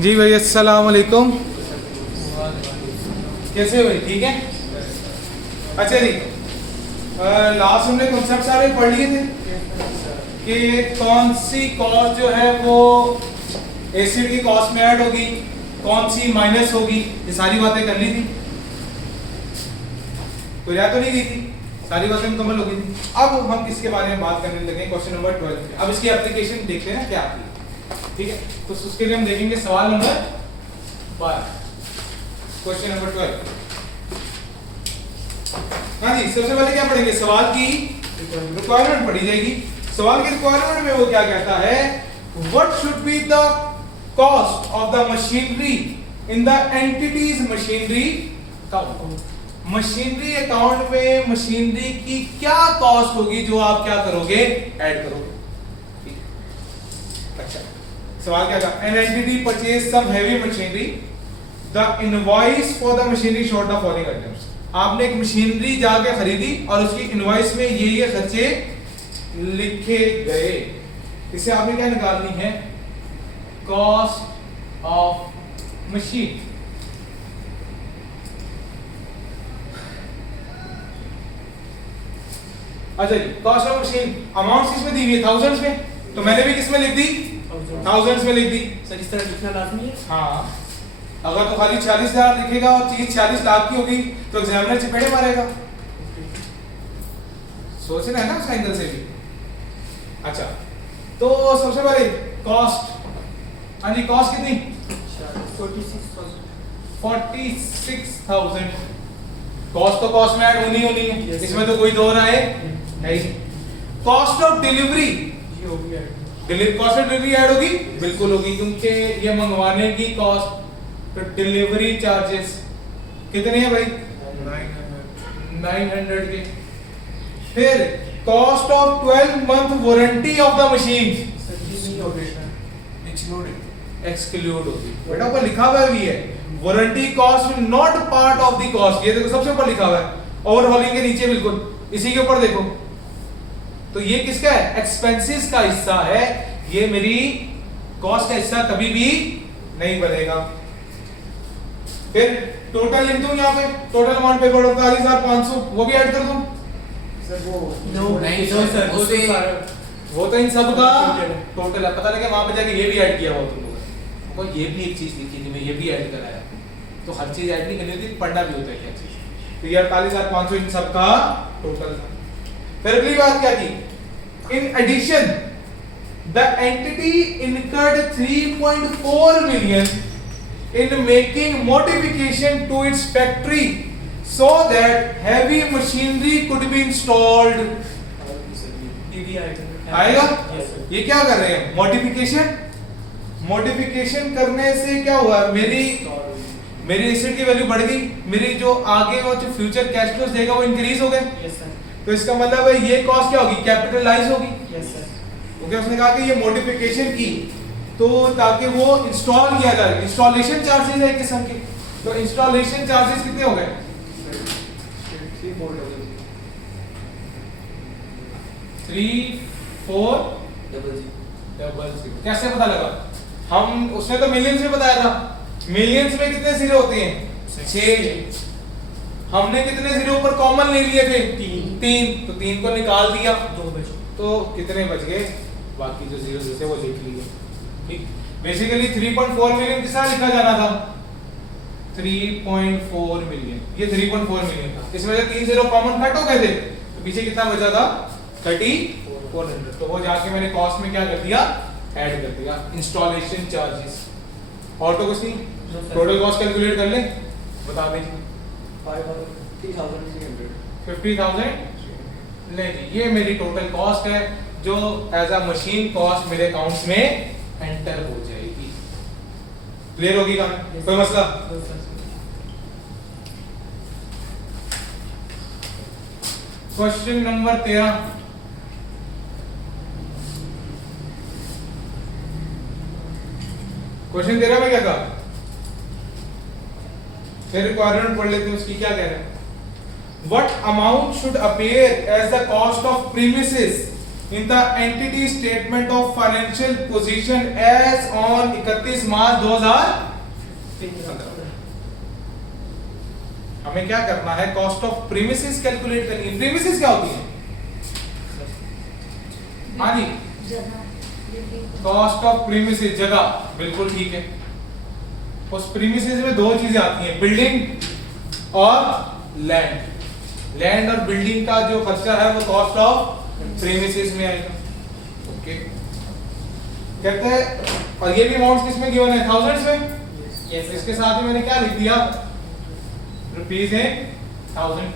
जी भाई अस्सलाम वालेकुम, कैसे हो भाई? ठीक है। अच्छा जी, लास्ट हमने कॉन्सेप्ट सारे पढ़ लिए थे कि कौन सी कॉस्ट जो है वो एसिड की कॉस्ट में ऐड होगी, कौन सी माइनस होगी, ये सारी बातें कर ली थी। तो याद तो नहीं की थी, सारी बातें मुकम्मल हो गई थी। अब हम किसके बारे में बात करने लगे, क्वेश्चन नंबर 12 पे। अब इसकी एप्लीकेशन देखते हैं ना क्या आती है। ठीक है, तो उसके लिए हम देखेंगे सवाल नंबर 12, क्वेश्चन नंबर 12। हाँ जी, सबसे पहले क्या पढ़ेंगे, सवाल की रिक्वायरमेंट पढ़ी जाएगी। सवाल की रिक्वायरमेंट में वो क्या कहता है, what should be the cost of the machinery in the entities machinery account. Machinery account में मशीनरी की क्या कॉस्ट होगी जो आप क्या करोगे, ऐड करोगे। अच्छा, सवाल क्या था, an entity purchase some heavy machinery, the invoice for the machinery showed the following items. आपने एक मशीनरी जाके खरीदी और उसकी इनवॉइस में ये खर्चे लिखे गए। इसे आपने क्या निकालनी है, कॉस्ट ऑफ मशीन। अच्छा जी, कॉस्ट ऑफ मशीन अमाउंट किसमें दी हुई है, थाउजेंड्स में, तो मैंने भी किसमें लिख दी, थाउजेंड्स में लिख दी। सर इस तरह लिखना लाजमी है। हाँ, अगर तो खाली 40,000 लिखेगा और चीज 40 लाख की होगी तो एग्जामिनर चपेड़े मारेगा। सोचना है ना उस एंगल से भी। अच्छा, तो सबसे पहले कॉस्ट, हाँ जी, कॉस्ट कितनी, 46,000। कॉस्ट तो कॉस्ट में ऐड होनी है, इसमें तो कोई दो राय नहीं। Cost of delivery, cost of delivery add होगी, बिल्कुल होगी, क्योंकि ये मंगवाने की कॉस्ट। तो डिलीवरी चार्जेस कितने हैं भाई, 900 के। फिर cost of 12 month warranty of the machine exclude होगी। बेटा ऊपर लिखा हुआ भी है, warranty cost will not part of the cost. ये देखो सबसे ऊपर लिखा हुआ है, ओवरहॉलिंग के नीचे बिल्कुल इसी के ऊपर देखो। तो ये किसका है, एक्सपेंसेस का हिस्सा है, ये मेरी कॉस्ट का हिस्सा कभी भी नहीं बनेगा। फिर टोटल लिख दूं यहाँ पे, टोटल अमाउंट पे 48,500, वो भी ऐड कर दूं। सर वो नहीं सर, वो तो इन सब का टोटल है। पता लगे वहां पे जाके ये भी ऐड किया हुआ तुम लोगों को, ये भी एक चीज लिखी थी, मैं ये भी ऐड कराया। तो हर चीज ऐड नहीं करनी होती, पढ़ना भी होता है क्या चीज। तो ये 48,500 इन सब का टोटल था। फिर अगली बात क्या की, in addition the entity incurred 3.4 million in making modification to its factory so that heavy machinery could be installed। आएगा, ये क्या कर रहे हैं, मॉडिफिकेशन। मॉडिफिकेशन करने से क्या हुआ, मेरी एसिड की वैल्यू बढ़ गई, मेरी जो आगे वो जो फ्यूचर कैश फ्लोस देगा वो इंक्रीज हो गए। तो इसका मतलब है ये कॉस्ट क्या होगी, कैपिटलाइज होगी। ओके, उसने कहा कि ये मॉडिफिकेशन की तो ताकि वो इंस्टॉल किया जाए, इंस्टॉलेशन चार्जेस है किस्म के। तो इंस्टॉलेशन चार्जेस कितने हो गए, 3400। कैसे पता लगा, हम उसने तो मिलियंस में बताया था, मिलियंस में कितने जीरो होते हैं, 6। हमने कितने जीरो ऊपर कॉमन ले लिए थे, 3। तो 3 को निकाल दिया, 2 बचे, तो कितने बच गए, बाकी जो जीरो थे वो लिख लिए। बेसिकली 3.4 मिलियन कितना लिखा जाना था, 3.4 मिलियन, ये 3.4 मिलियन था। इसमें से 3 जीरो कॉमन कट हो गए थे, तो पीछे कितना बचा था, 3400। तो वो जाके मैंने कॉस्ट में क्या कर दिया, ऐड कर दिया इंस्टॉलेशन चार्जेस। और तो कुछ नहीं, टोटल कॉस्ट कैलकुलेट कर ले, बता दीजिए। 50,000 नहीं जी, ये मेरी टोटल कॉस्ट है जो एज अ मशीन कॉस्ट मेरे अकाउंट्स में एंटर हो जाएगी। क्लियर होगी का, कोई मसला। क्वेश्चन नंबर 13, क्वेश्चन 13 में क्या कहा, फिर रिक्वायरमेंट पढ़ लेते हैं उसकी, क्या कह रहे हैं। What amount should appear as the cost of premises in the entity statement of financial position as on 31 March 2015। हमें क्या करना है, कॉस्ट ऑफ प्रीमिसेस कैलकुलेट करनी है। प्रीमिसेस क्या होती है? हाँ जी, कॉस्ट ऑफ प्रीमिसेस जगह, बिल्कुल ठीक है। उस प्रीमिसेस में दो चीजें आती हैं, बिल्डिंग और लैंड। लैंड और बिल्डिंग का जो खर्चा है वो कॉस्ट ऑफ प्रीमिसेस में आएगा। ओके, कहते हैं, और ये भी अमाउंट किसमें गिवन है? थाउजेंड्स में। Yes, इसके साथ ही मैंने क्या लिख दिया, रुपीज है 1000।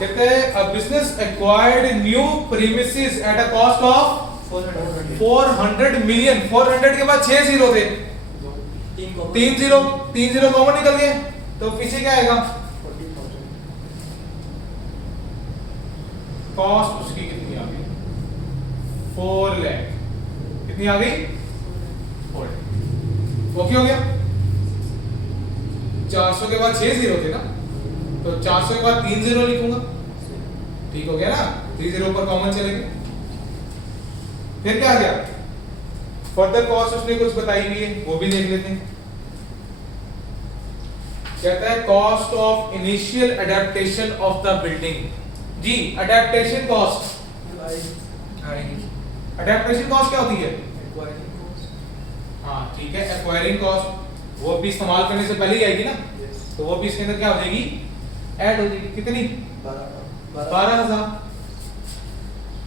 कहते हैं a business acquired new premises at a cost of 400 million. 400 के बाद 6 जीरो थे, 3 जीरो कॉमन निकल गए, तो पीछे क्या आएगा? कॉस्ट उसकी कितनी आ गई? 4 लाख। कितनी आ गई? 4 लाख। ओके हो गया। 400 के बाद 6 जीरो थे ना, तो 400 के बाद 3 जीरो लिखूंगा, ठीक हो गया ना? 3 जीरो पर कॉमन चले गए। फिर क्या आ गया? फर्दर कॉस्ट उसने कुछ बताई हुई है, वो भी देख लेते हैं। कहता है cost of initial adaptation of the building. जी, अडेप्टेशन कॉस्ट। अडेप्टेशन कॉस्ट क्या होती है? हाँ ठीक है, एक्वायरिंग कॉस्ट वो भी इस्तेमाल करने से पहले ही आएगी ना, तो वो भी इसके अंदर क्या हो जाएगी? ऐड हो जाएगी। कितनी? 12,000।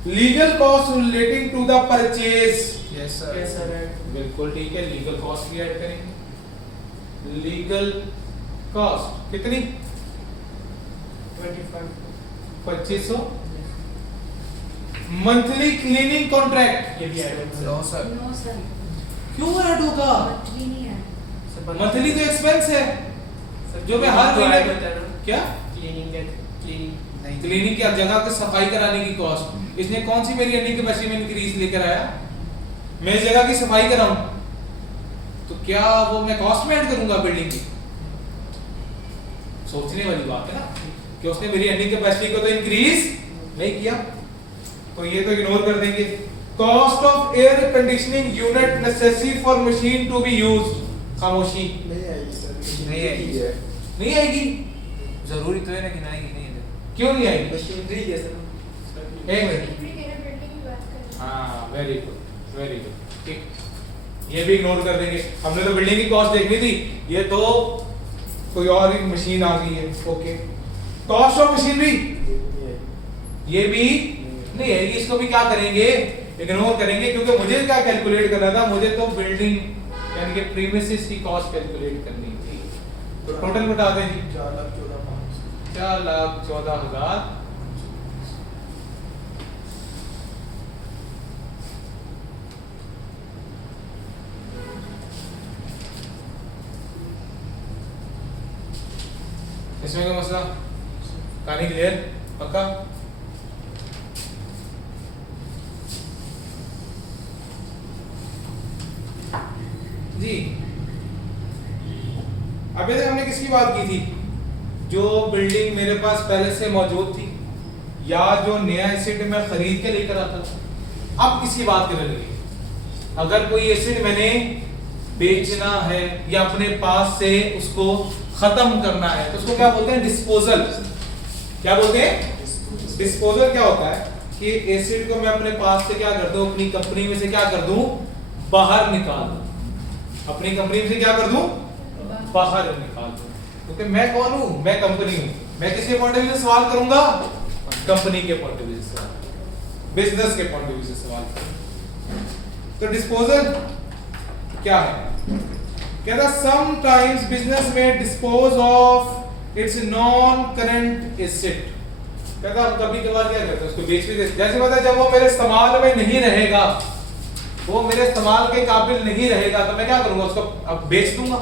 Legal cost relating to the purchase. Yes, sir. बिल्कुल ठीक है, लीगल कॉस्ट भी ऐड करेंगे। लीगल कॉस्ट कितनी? 2500। मंथली क्लीनिंग कॉन्ट्रैक्ट, ये भी ऐड होगा। No sir. क्यों ऐड होगा? मंथली तो एक्सपेंस है सर, जो मैं हर तो महीने ऐड होता है ना? क्या क्लीनिंग क्लीनिंग की जगह की सफाई कराने की कॉस्ट। इसने कौन सी मेरी अर्निंग कैपेसिटी में इंक्रीज लेकर आया? मैं इस जगह की सफाई कराऊं तो क्या वो मैं कॉस्ट में ऐड करूंगा बिल्डिंग की? सोचने वाली बात है ना, कि उसने मेरी अर्निंग कैपेसिटी को तो इंक्रीज नहीं किया, तो ये तो इग्नोर कर देंगे। Cost of air conditioning unit necessary for machine to be used. खामोशी। नहीं आएगी सर। नहीं आएगी। नहीं आएगी, जरूरी तो है ना कि नहीं नहीं है। क्यों नहीं आएगी? मशीनरी है सर। एक मिनट। हाँ, वेरी गुड, वेरी गुड, ठीक। ये भी इग्नोर कर देंगे, हमने तो बिल्डिंग की कॉस्ट देखनी थी, ये तो कोई और ही मशीन आ गई है। ओके, कॉस्ट ऑफ मशीनरी ये भी नहीं आएगी, इसको भी क्या करेंगे? इग्नोर करेंगे, क्योंकि मुझे क्या कैलकुलेट करना था? मुझे तो बिल्डिंग यानी कि प्रीमिसेस की कॉस्ट कैलकुलेट करनी थी। तो टोटल बता दें जी, 4,14,000। इसमें क्या मसला? कहानी क्लियर? पक्का? जी, अभी तक हमने किसकी बात की थी? जो बिल्डिंग मेरे पास पहले से मौजूद थी या जो नया एसेट मैं खरीद के लेकर आता था। अब किसकी बात करने लगे? अगर कोई एसेट मैंने बेचना है या अपने पास से उसको खत्म करना है तो उसको क्या बोलते हैं? डिस्पोजल। क्या बोलते हैं? डिस्पोजल क्या होता है कि एसेट को मैं अपने पास से क्या कर दूं, अपनी कंपनी में से क्या कर दूं, बाहर निकाल दूं। अपनी कंपनी में से क्या कर दूं, बाहर निकाल दूं। क्योंकि मैं कौन हूं? मैं कंपनी हूं। मैं किसके पॉइंट ऑफ व्यू से सवाल करूंगा? कंपनी के पॉइंट ऑफ व्यू से सवाल, बिजनेस के पॉइंट ऑफ व्यू से सवाल करूंगा। तो डिस्पोजल क्या है? कहता समटाइम्स बिजनेस में dispose of its non current asset. कहता हम कभी कभार क्या करते हैं, उसको बेच भी देते। जैसे पता है जब वो मेरे इस्तेमाल में नहीं रहेगा, वो मेरे इस्तेमाल के काबिल नहीं रहेगा, तो मैं क्या करूंगा? उसको अब बेच दूंगा।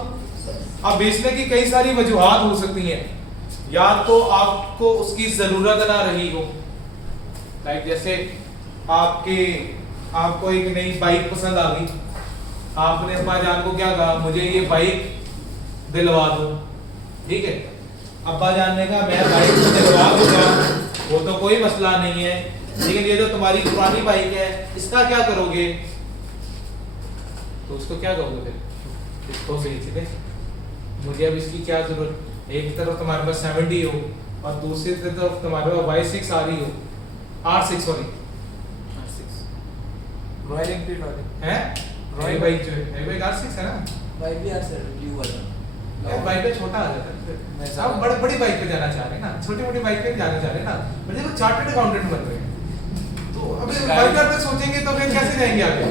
अब बेचने की कई सारी वजूहात हो सकती हैं। या तो आपको उसकी जरूरत ना रही हो, लाइक जैसे आपको एक नई बाइक पसंद आ गई, आपने अब्बा जान को क्या कहा, मुझे ये बाइक दिलवा दो, ठीक है। अब्बा जान ने कहा मैं बाइक दिलवा दूंगा, वो तो कोई मसला नहीं है, लेकिन ये जो तुम्हारी पुरानी बाइक है इसका क्या करोगे, तो उसको क्या कहोगे फिर, इसको बेच दे, मुझे अब इसकी क्या जरूरत। एक तरफ तुम्हारे पास 70 हो और दूसरी तरफ तुम्हारे पास Y6 आ रही हो, R6 सॉरी रॉयल एनफील्ड वाले है, रॉयल बाइक जो है नई बाइक R6 है ना, बाइक भी यार सर ब्लू वाला यार बाइक पे छोटा आ जाता है मैं फिर। समझ- अब बड़ी बड़ी बाइक पे जाना चाह रहे हैं ना, छोटी मोटी बाइक पे जाना चाह रहे हैं ना, मतलब वो चार्टर्ड अकाउंटेंट बन रहे हैं, तो अभी बाइक पे सोचेंगे तो फिर कैसे जाएंगे आगे।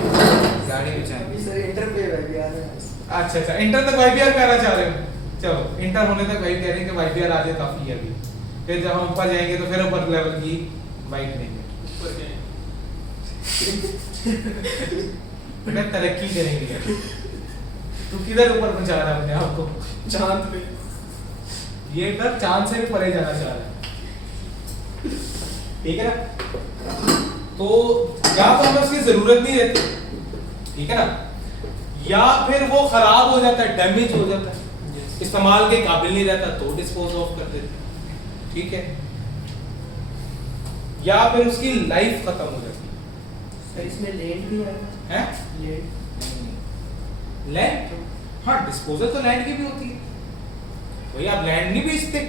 गाड़ी बेचाएंगे। अभी सर इंटर पे है भी आ रहा है। अच्छा अच्छा, इंटर तक YBR पे आना चाह रहे हो, चलो इंटर होने तक वही कह रहे हैं कि YBR आ जाए काफी है अभी, फिर जब हम ऊपर जाएंगे तो फिर ऊपर लेवल की बाइक लेंगे, बेटा तरक्की करेंगे यार। तू किधर ऊपर पहुंचा रहा है अपने आप को, चांद पे। ये इधर चांद से भी परे जाना चाह रहा है, ठीक है ना। तो या तो हमें उसकी जरूरत नहीं रहती, ठीक है ना, या फिर वो खराब हो जाता है, डैमेज हो जाता है, इस्तेमाल के काबिल नहीं रहता तो डिस्पोज ऑफ कर देते हैं, ठीक है, या फिर उसकी लाइफ खत्म हो जाती सर इसमें लैंड भी आएगा। है, लैंड लैंड, हाँ डिस्पोजल तो लैंड की भी होती है, वही आप लैंड नहीं बेचते,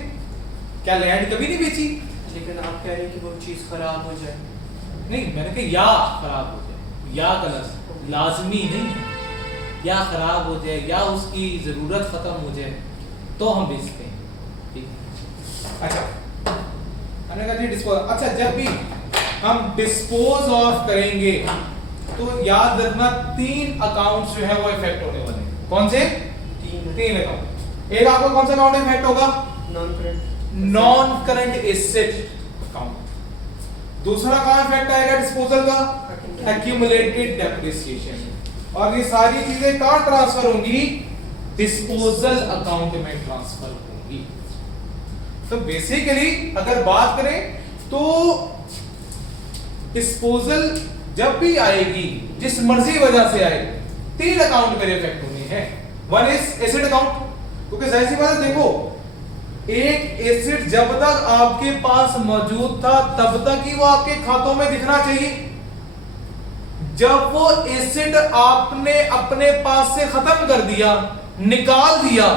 क्या लैंड कभी नहीं बेची, लेकिन आप कह रहे हैं कि वो चीज खराब हो जाए। नहीं मैंने कहा या खराब हो जाए, या गलत लाजमी नहीं है, या खराब हो जाए या उसकी जरूरत खत्म हो जाए तो हम बेचते हैं, ठीक। अच्छा हमने कहा जी डिस्पोज, अच्छा जब भी हम डिस्पोज ऑफ करेंगे तो याद रखना 3 अकाउंट्स जो है वो इफेक्ट होने वाले हैं। कौन से? 3 अकाउंट। एक आपको कौन सा अकाउंट इफेक्ट होगा? Non current asset account. दूसरा कहां इफेक्ट आएगा डिस्पोजल का? Accumulated depreciation. और ये सारी चीजें कहां ट्रांसफर होंगी? डिस्पोजल अकाउंट में ट्रांसफर होंगी। तो बेसिकली अगर बात करें तो डिस्पोजल जब भी आएगी जिस मर्जी वजह से आए 3 अकाउंट मेरे इफेक्ट होने हैं। वन इज एसेट अकाउंट, क्योंकि जाहिर सी बात है, देखो एक एसेट जब तक आपके पास मौजूद था तब तक ही वो आपके खातों में दिखना चाहिए। जब वो एसेट आपने अपने पास से खत्म कर दिया, निकाल दिया,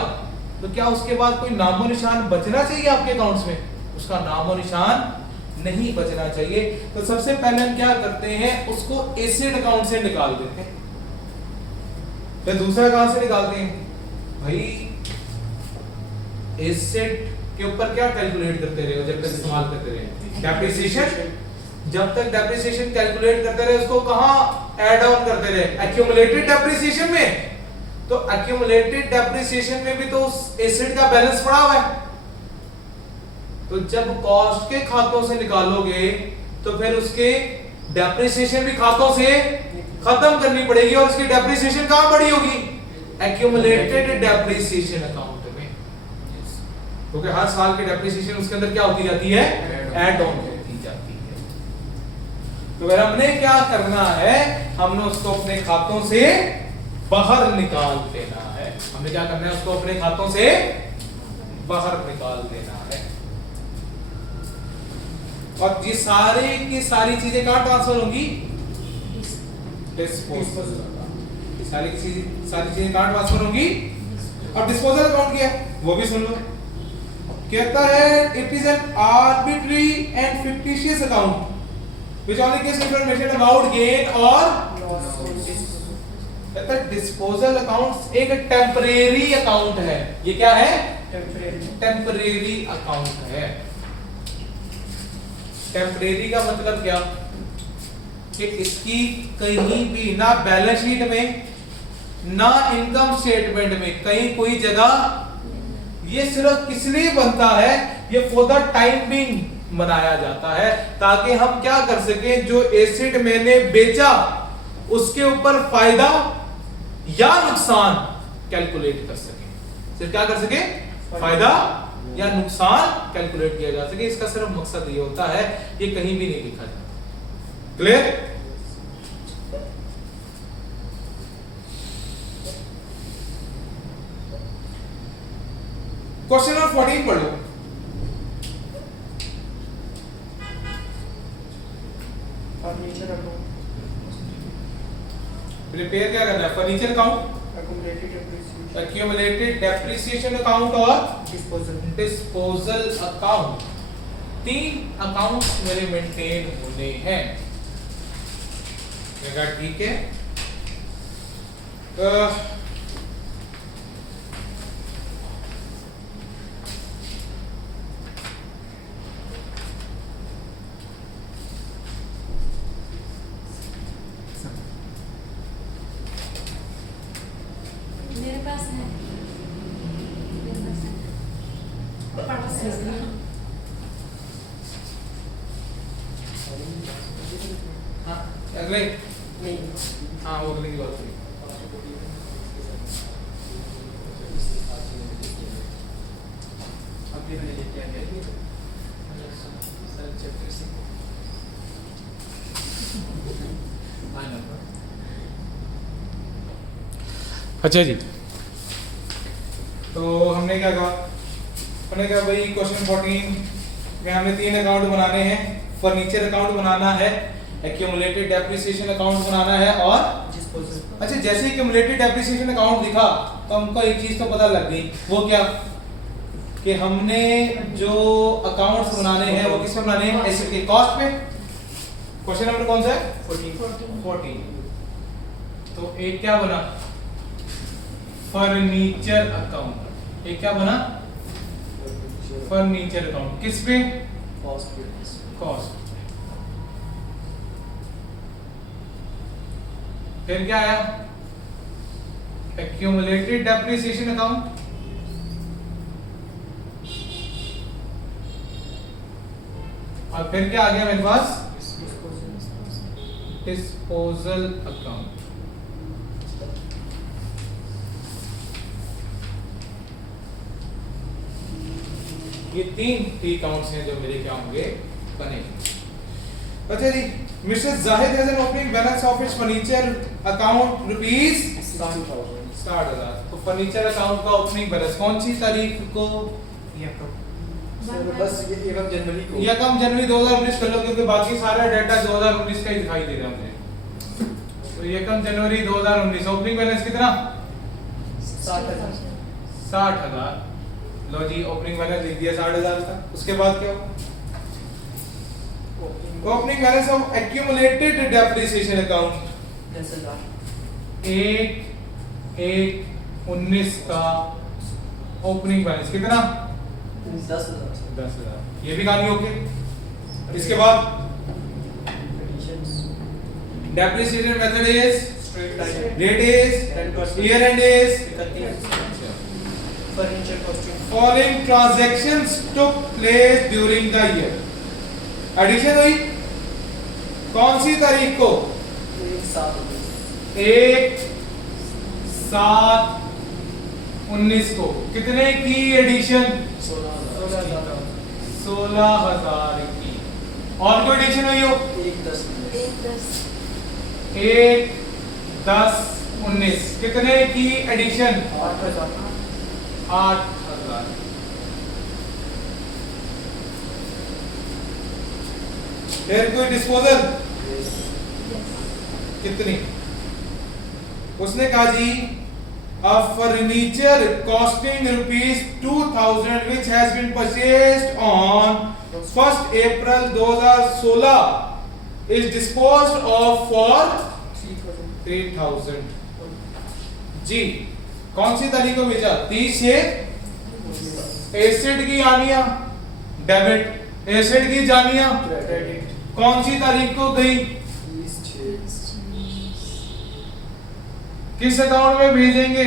तो क्या उसके बाद कोई नामो निशान बचना चाहिए आपके अकाउंट्स में? उसका नामो निशान नहीं बचना चाहिए। तो सबसे पहले हम क्या करते हैं, उसको एसेट अकाउंट से निकाल देते हैं। फिर दूसरा कहां से निकालते हैं? भाई एसेट के ऊपर क्या कैलकुलेट करते रहे हो जब तक इस्तेमाल करते रहे? डेप्रिसिएशन। जब तक डेप्रिसिएशन कैलकुलेट करते रहे उसको कहां ऐड ऑन करते रहे? एक्यूमुलेटेड डेप्रिसिएशन में। तो एक्यूमुलेटेड डेप्रिसिएशन में भी तो उस एसेट का बैलेंस पड़ा हुआ है। तो जब कॉस्ट के खातों से निकालोगे तो फिर उसके डेप्रिसिएशन भी खातों से खत्म करनी पड़ेगी, और उसकी डेप्रिसिएशन कहां पड़ी होगी? एक्यूमुलेटेड डेप्रिसिएशन अकाउंट में, क्योंकि हर साल की डेप्रिसिएशन उसके अंदर क्या होती जाती है? ऐड ऑन होती जाती है। तो फिर हमने क्या करना है, हमने उसको अपने खातों से बाहर निकाल देना है। हमें क्या करना है? उसको अपने खातों से बाहर निकाल देना है। और ये सारी की सारी चीजें कहां ट्रांसफर होंगी? डिस्पोजल। सारी चीजें कहां ट्रांसफर होंगी? अब डिस्पोजल अकाउंट क्या है वो भी सुन लो। कहता है it is an arbitrary and fictitious account which only gives information about gain और कहता है डिस्पोजल अकाउंट एक टेम्परेरी अकाउंट है। ये क्या है? टेम्परेरी अकाउंट है। टेम्परेरी का मतलब क्या? कि इसकी कहीं भी ना बैलेंस शीट में ना इनकम स्टेटमेंट में कहीं कोई जगह, ये सिर्फ इसलिए बनता है, ये फॉर द टाइम बीइंग बनाया जाता है ताकि हम क्या कर सके, जो एसेट मैंने बेचा उसके ऊपर फायदा या नुकसान कैलकुलेट कर सके। सिर्फ क्या कर सके? फायदा या नुकसान कैलकुलेट किया जा सके। इसका सिर्फ मकसद ये होता है, ये कहीं भी नहीं लिखा जाता। क्लियर? क्वेश्चन नंबर 14 पढ़ लो। प्रिपेयर क्या करना है? Furniture account, accumulated depreciation account और डिस्पोजल अकाउंट। 3 अकाउंट्स मेरे मेंटेन होने हैं। मैं कहा ठीक है। मेरे पास है, मेरे पास है। पढ़ सकते हैं। हाँ अगले, नहीं हाँ वो अगले की बात करें। अभी मैंने लेके आया है सर चैप्टर से। अच्छा जी, तो हमने क्या कहा? हमने कहा भाई क्वेश्चन 14 में हमें 3 अकाउंट बनाने हैं। फर्नीचर अकाउंट बनाना है, एक्यूमुलेटेड डेप्रिसिएशन अकाउंट बनाना है और डिस्पोजल। अच्छा, जैसे ही एक्यूमुलेटेड डेप्रिसिएशन अकाउंट दिखा तो हमको एक चीज तो पता लग गई, वो क्या कि हमने जो अकाउंट्स बनाने हैं वो किस पे बनाने हैं? एसेट के कॉस्ट पे। क्वेश्चन नंबर कौन सा है? 14। तो एक क्या बना? Furniture account. एक क्या बना? Furniture account. किस पे? कॉस्ट। फिर क्या आया? Accumulated depreciation account. और फिर क्या आ गया मेरे पास? Disposal account. ये 3 टी अकाउंट्स हैं जो मेरे क्या होंगे? बनेंगे। अच्छा जी, mister Zahid has an opening balance of his furniture account rupees 60,000। तो फर्नीचर अकाउंट का ओपनिंग बैलेंस कौन सी तारीख को? सर बस ये 1 जनवरी को। 1 जनवरी 2019 कर लो, क्योंकि बाकी सारा डाटा 2019 का ही दिखाई दे रहा है मुझे। तो 1 जनवरी 2019 ओपनिंग बैलेंस कितना? 60,000। 60,000। लो जी, ओपनिंग बैलेंस लिख दिया 60,000 का। उसके बाद क्या हुआ? Opening balance of accumulated depreciation account 10,000। 1/1/19 का ओपनिंग बैलेंस कितना? 10,000। 10,000। ये भी कहानी ओके। इसके बाद depreciation method is, straight line. Date is, 10%। Year end is. 31। Furniture costume. Following transactions took place during the year. Addition हुई कौन सी तारीख को? 1/7/19 को। कितने की एडिशन? 16,000। 16,000 की। और कोई एडिशन हुई हो? 1/10। 1/10/19 कितने की एडिशन? 8,000। 8,000। फिर कोई डिस्पोजल कितनी? उसने कहा जी a furniture costing rupees 2,000 which has been purchased on 1st April 2016 is disposed of for 3,000। जी, कौन सी तारीख को भेजा? 30 से एसिड की आनिया डेबिट, एसिड की जानिया क्रेडिट। कौन सी तारीख को गई? 20/6। किस अकाउंट में भेजेंगे?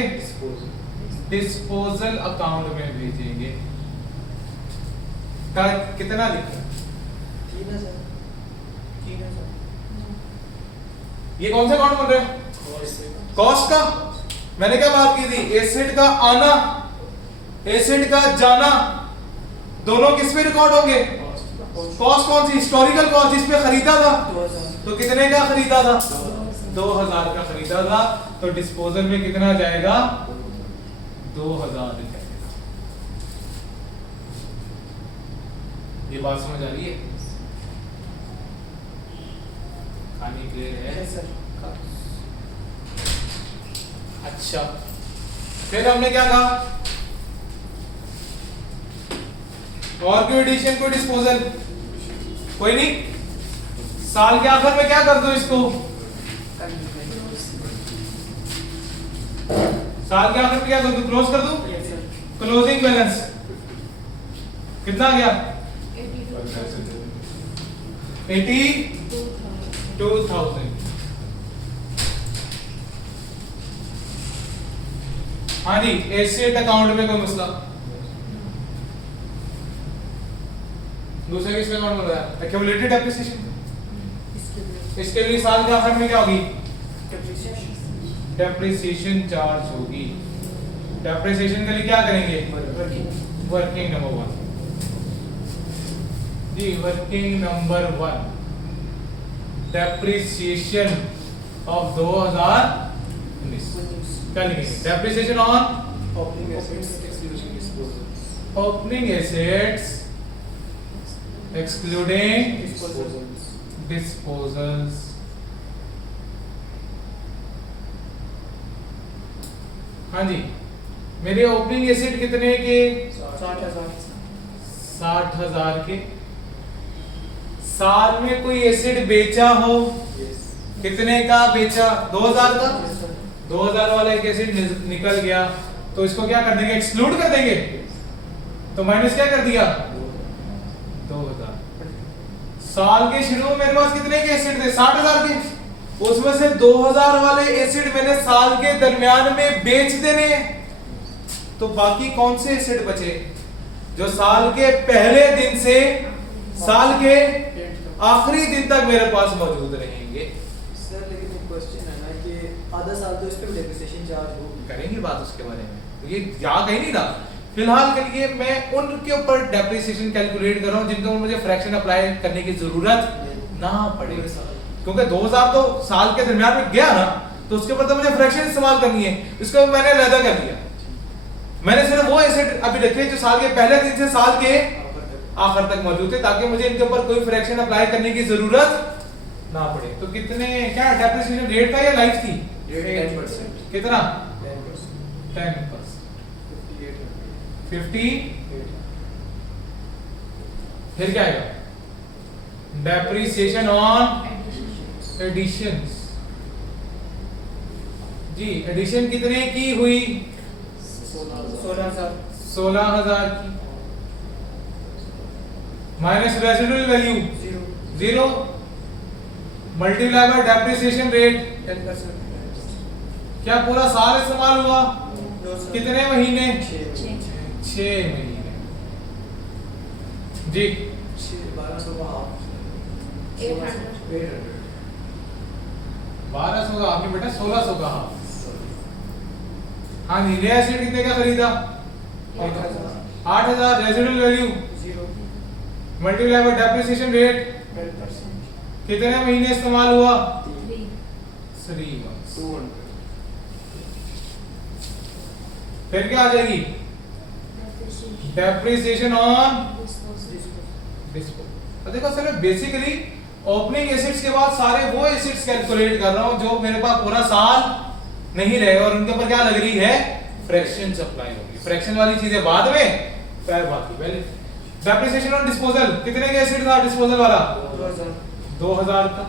डिस्पोजल अकाउंट में भेजेंगे। का कितना लिखा? 3,000। ये कौन सा अकाउंट बोल रहे हैं? कॉस्ट का। मैंने क्या बात की थी? एसिड का आना, एसिड का जाना, दोनों किस पे रिकॉर्ड होंगे? कॉस्ट कौन सी? हिस्टोरिकल कॉस्ट, जिस पे खरीदा था। 2,000। तो कितने का खरीदा था? 2,000 का खरीदा था। तो डिस्पोजल में कितना जाएगा? 2,000 जाएगा। ये बात समझ आ रही है? खानी क्लियर है? सर। अच्छा, फिर हमने क्या कहा, और कोई एडिशन कोई डिस्पोजल, कोई नहीं। साल के आखिर में क्या कर दो इसको, साल के आखिर में क्या कर दो, क्लोज कर दो। क्लोजिंग बैलेंस कितना आ गया, 82,000। हाँ जी, एसेट अकाउंट में कोई मसला, दूसरे किसमें अकाउंट में रहा है, एक्यूमुलेटेड डेप्रिसिएशन। इसके लिए साल के आखिर में क्या होगी, डेप्रिसिएशन चार्ज होगी। डेप्रिसिएशन के लिए क्या करेंगे, वर्किंग नंबर 1 जी, वर्किंग नंबर 1 डेप्रिसिएशन ऑफ 2019 क्या लिखेंगे, depreciation on opening assets excluding disposals, opening assets excluding disposals. हाँ जी, मेरे ओपनिंग एसेट कितने के, 60,000 के। साल में कोई एसेट बेचा हो, कितने का बेचा, 2,000 का। 2,000 वाला एक एसेट निकल गया तो इसको क्या कर देंगे, एक्सक्लूड कर देंगे, तो माइनस क्या कर दिया, 2,000। साल के शुरू में मेरे पास कितने के एसेट थे, 60,000 के, उसमें से 2,000 वाले एसेट मैंने साल के दरमियान में बेच देने हैं, तो बाकी कौन से एसेट बचे, जो साल के पहले दिन से साल के आखिरी दिन तक मेरे पास मौजूद रहेंगे। सर लेकिन एक क्वेश्चन है ना कि आधा साल तो इस पे डेप्रिसिएशन चार्ज होगी, करेंगे बात उसके बारे में, ये याद है नहीं ना। फिलहाल के लिए मैं उनके ऊपर डेप्रिसिएशन कैलकुलेट कर रहा हूं जिनको मुझे फ्रैक्शन अप्लाई करने की जरूरत ना पड़े, क्योंकि 2,000 तो साल के दरमियान में गया ना, तो उसके ऊपर तो मुझे फ्रैक्शन इस्तेमाल करनी है, इसको मैंने अलग कर दिया। मैंने सिर्फ वो एसेट अभी रखे जो साल के पहले दिन से साल के आखिर तक मौजूद थे, ताकि मुझे इनके ऊपर कोई फ्रैक्शन अप्लाई करने की जरूरत ना पड़े। तो कितने, क्या डेप्रिसिएशन रेट था या लाइफ थी, 10%, कितना, 10%, 10%, 58, 50। फिर क्या आएगा, डेप्रिसिएशन ऑन एडिशंस जी। एडिशन कितने की हुई, 16,000 की, minus residual value 0 multiply by depreciation rate 10%, क्या पूरा साल इस्तेमाल हुआ, कितने महीने, 6 महीने जी। 1200 का हाफ, 800 1200 का आपने बेटा 1600 का हाफ। हाँ जी, नया एसेट कितने का खरीदा, 8,000 residual value 0, multiply by depreciation rate 10%, कितने महीने इस्तेमाल हुआ, 3 3 months। 200, फिर क्या आ जाएगी, डेप्रिसिएशन ऑन डिस्पोजल। देखो सर, बेसिकली ओपनिंग एसेट्स के बाद सारे वो एसेट्स कैलकुलेट कर रहा हूं जो मेरे पास पूरा साल नहीं रहे, और उनके ऊपर क्या लग रही है, फ्रैक्शन अप्लाई होगी। फ्रैक्शन वाली चीजें बाद में, पहले बाकी पहले। डेप्रिसिएशन ऑन डिस्पोजल, कितने का एसेट था डिस्पोजल वाला, 2,000 का,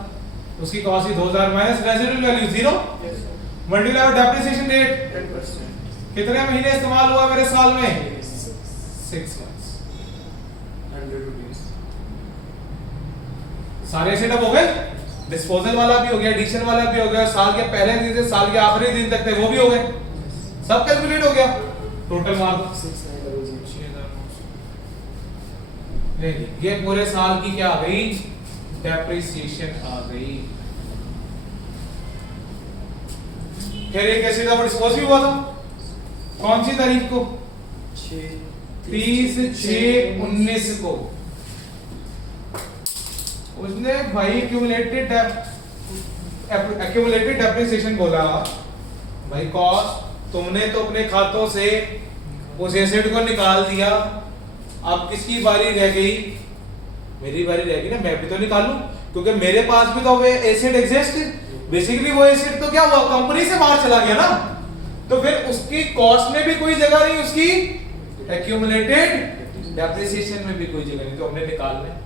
उसकी cost 2,000 minus residual value 0 multiply by depreciation rate, 10%, कितने महीने इस्तेमाल हुआ मेरे साल में, 6 months। 100 rupees, सारे एसेट अब हो गए, डिस्पोजल वाला भी हो गया, एडिशन वाला भी हो गया, साल के पहले दिन से साल के आखिरी दिन तक थे वो भी हो गए, सब कैलकुलेट हो गया। Total mark 6,900। ये पूरे साल की क्या आ गई, डेप्रिसिएशन आ गई। फिर एक एसेट अब डिस्पोज भी हुआ था, कौन सी तारीख को, 30/6/19 को। उसने भाई एक्यूमुलेटेड डेप्रिसिएशन बोला, भाई कॉस्ट तुमने तो अपने खातों से उस एसेट को निकाल दिया, अब किसकी बारी रह गई, मेरी बारी रह गई ना, मैं भी तो निकालूं, क्योंकि मेरे पास भी तो वो एसेट एग्जिस्ट। बेसिकली वो एसेट तो क्या हुआ, कंपनी से बाहर चला गया ना, तो फिर उसकी कॉस्ट में भी कोई जगह नहीं, उसकी एक्यूमुलेटेड डेप्रिसिएशन में भी कोई जगह नहीं, तो हमने निकालना है।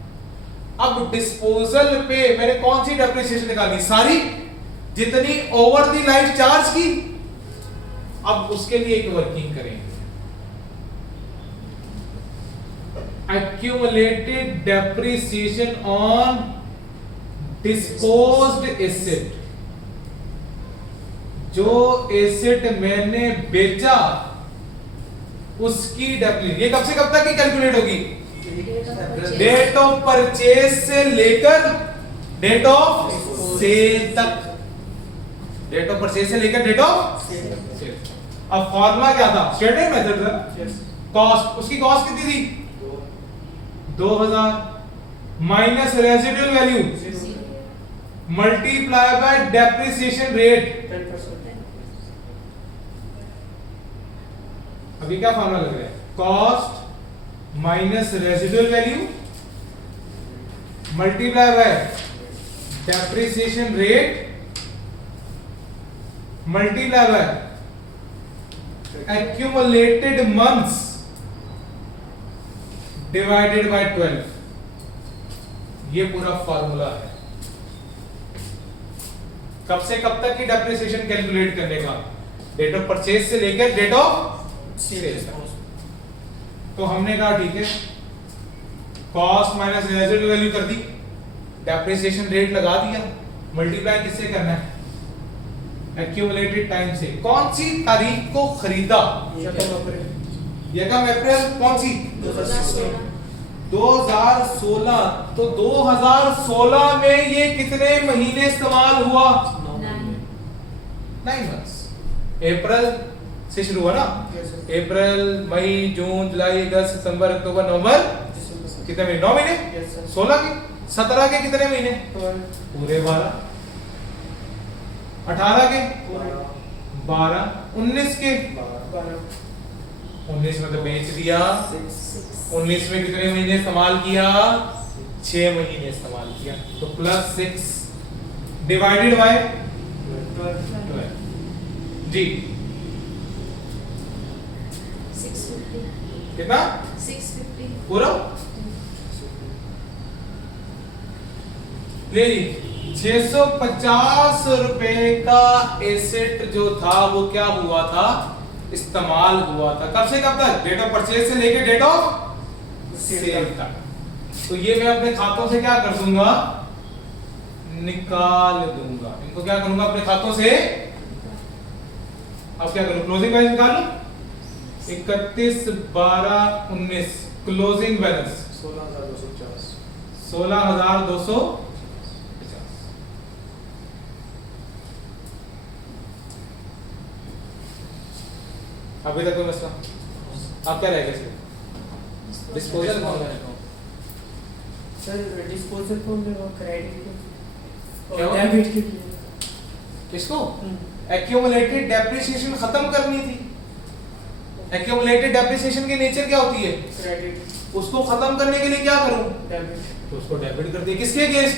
अब डिस्पोजल पे मैंने कौन सी डेप्रिसिएशन निकालनी, सारी जितनी ओवर द लाइफ चार्ज की। अब उसके लिए एक वर्किंग करेंगे, accumulated depreciation on disposed asset। जो एसेट मैंने बेचा उसकी डेप्रिसिएशन, ये कब से कब तक की कैलकुलेट होगी, डेट ऑफ परचेज से लेकर डेट ऑफ सेल तक, डेट ऑफ परचेज से लेकर डेट ऑफ सेल। अब फॉर्मूला क्या था, स्टैंडर्ड मेथड था। कॉस्ट, उसकी कॉस्ट कितनी थी 2000 minus residual value multiply by depreciation rate. 10%। अभी क्या फॉर्मूला लग रहा है, cost minus residual value multiply by depreciation rate multiply by accumulated months divided by 12। ये पूरा फॉर्मूला है कब से कब तक की डेप्रिसिएशन कैलकुलेट करने का, डेट ऑफ परचेज से लेकर डेट ऑफ सेल तक। तो हमने कहा ठीक है, कॉस्ट माइनस रेजिडुअल वैल्यू कर दी, डेप्रिसिएशन रेट लगा दिया, मल्टीप्लाई किससे करना है, एक्यूमुलेटेड टाइम से। कौन सी तारीख को खरीदा, यकम अप्रैल, कौन सी 2016। तो 2016 में ये कितने महीने इस्तेमाल हुआ, 9 मंथ्स। अप्रैल से शुरू हुआ ना, अप्रैल मई जून जुलाई अगस्त सितंबर अक्टूबर नवंबर, कितने महीने, 9 महीने। 16 के 17 के कितने महीने, पूरे 12। 18 के 12, 19 के 19 में तो बेच दिया, 19 में कितने महीने इस्तेमाल किया, 6 महीने इस्तेमाल किया। तो प्लस 6 डिवाइडेड बाय 12 जी 650 कितना, 650 पूरा ले ली। 650 रुपए का एसेट जो था वो क्या हुआ था, इस्तेमाल हुआ था। कब से कब तक, डेट ऑफ परचेज से लेकर डेट ऑफ सेल तक। तो ये मैं अपने खातों से क्या कर दूंगा, निकाल दूंगा। इनको क्या करूंगा अपने खातों से, अब क्या करूं, क्लोजिंग बैलेंस निकालूं, 31/12/19 क्लोजिंग बैलेंस 16,250। 16,250। अभी तक कोई मसला, आप क्या रहेगा इसमें, डिस्पोजल कौन करेगा, सर डिस्पोजल कौन देगा, क्रेडिट क्या और हुआ? डेबिट के लिए। किसको, एक्यूमुलेटेड डेप्रिसिएशन खत्म करनी थी। एक्यूमुलेटेड डेप्रिसिएशन की नेचर क्या होती है, क्रेडिट, उसको खत्म करने के लिए क्या करूं, डेबिट। तो उसको डेबिट कर दिया, किसके अगेंस्ट,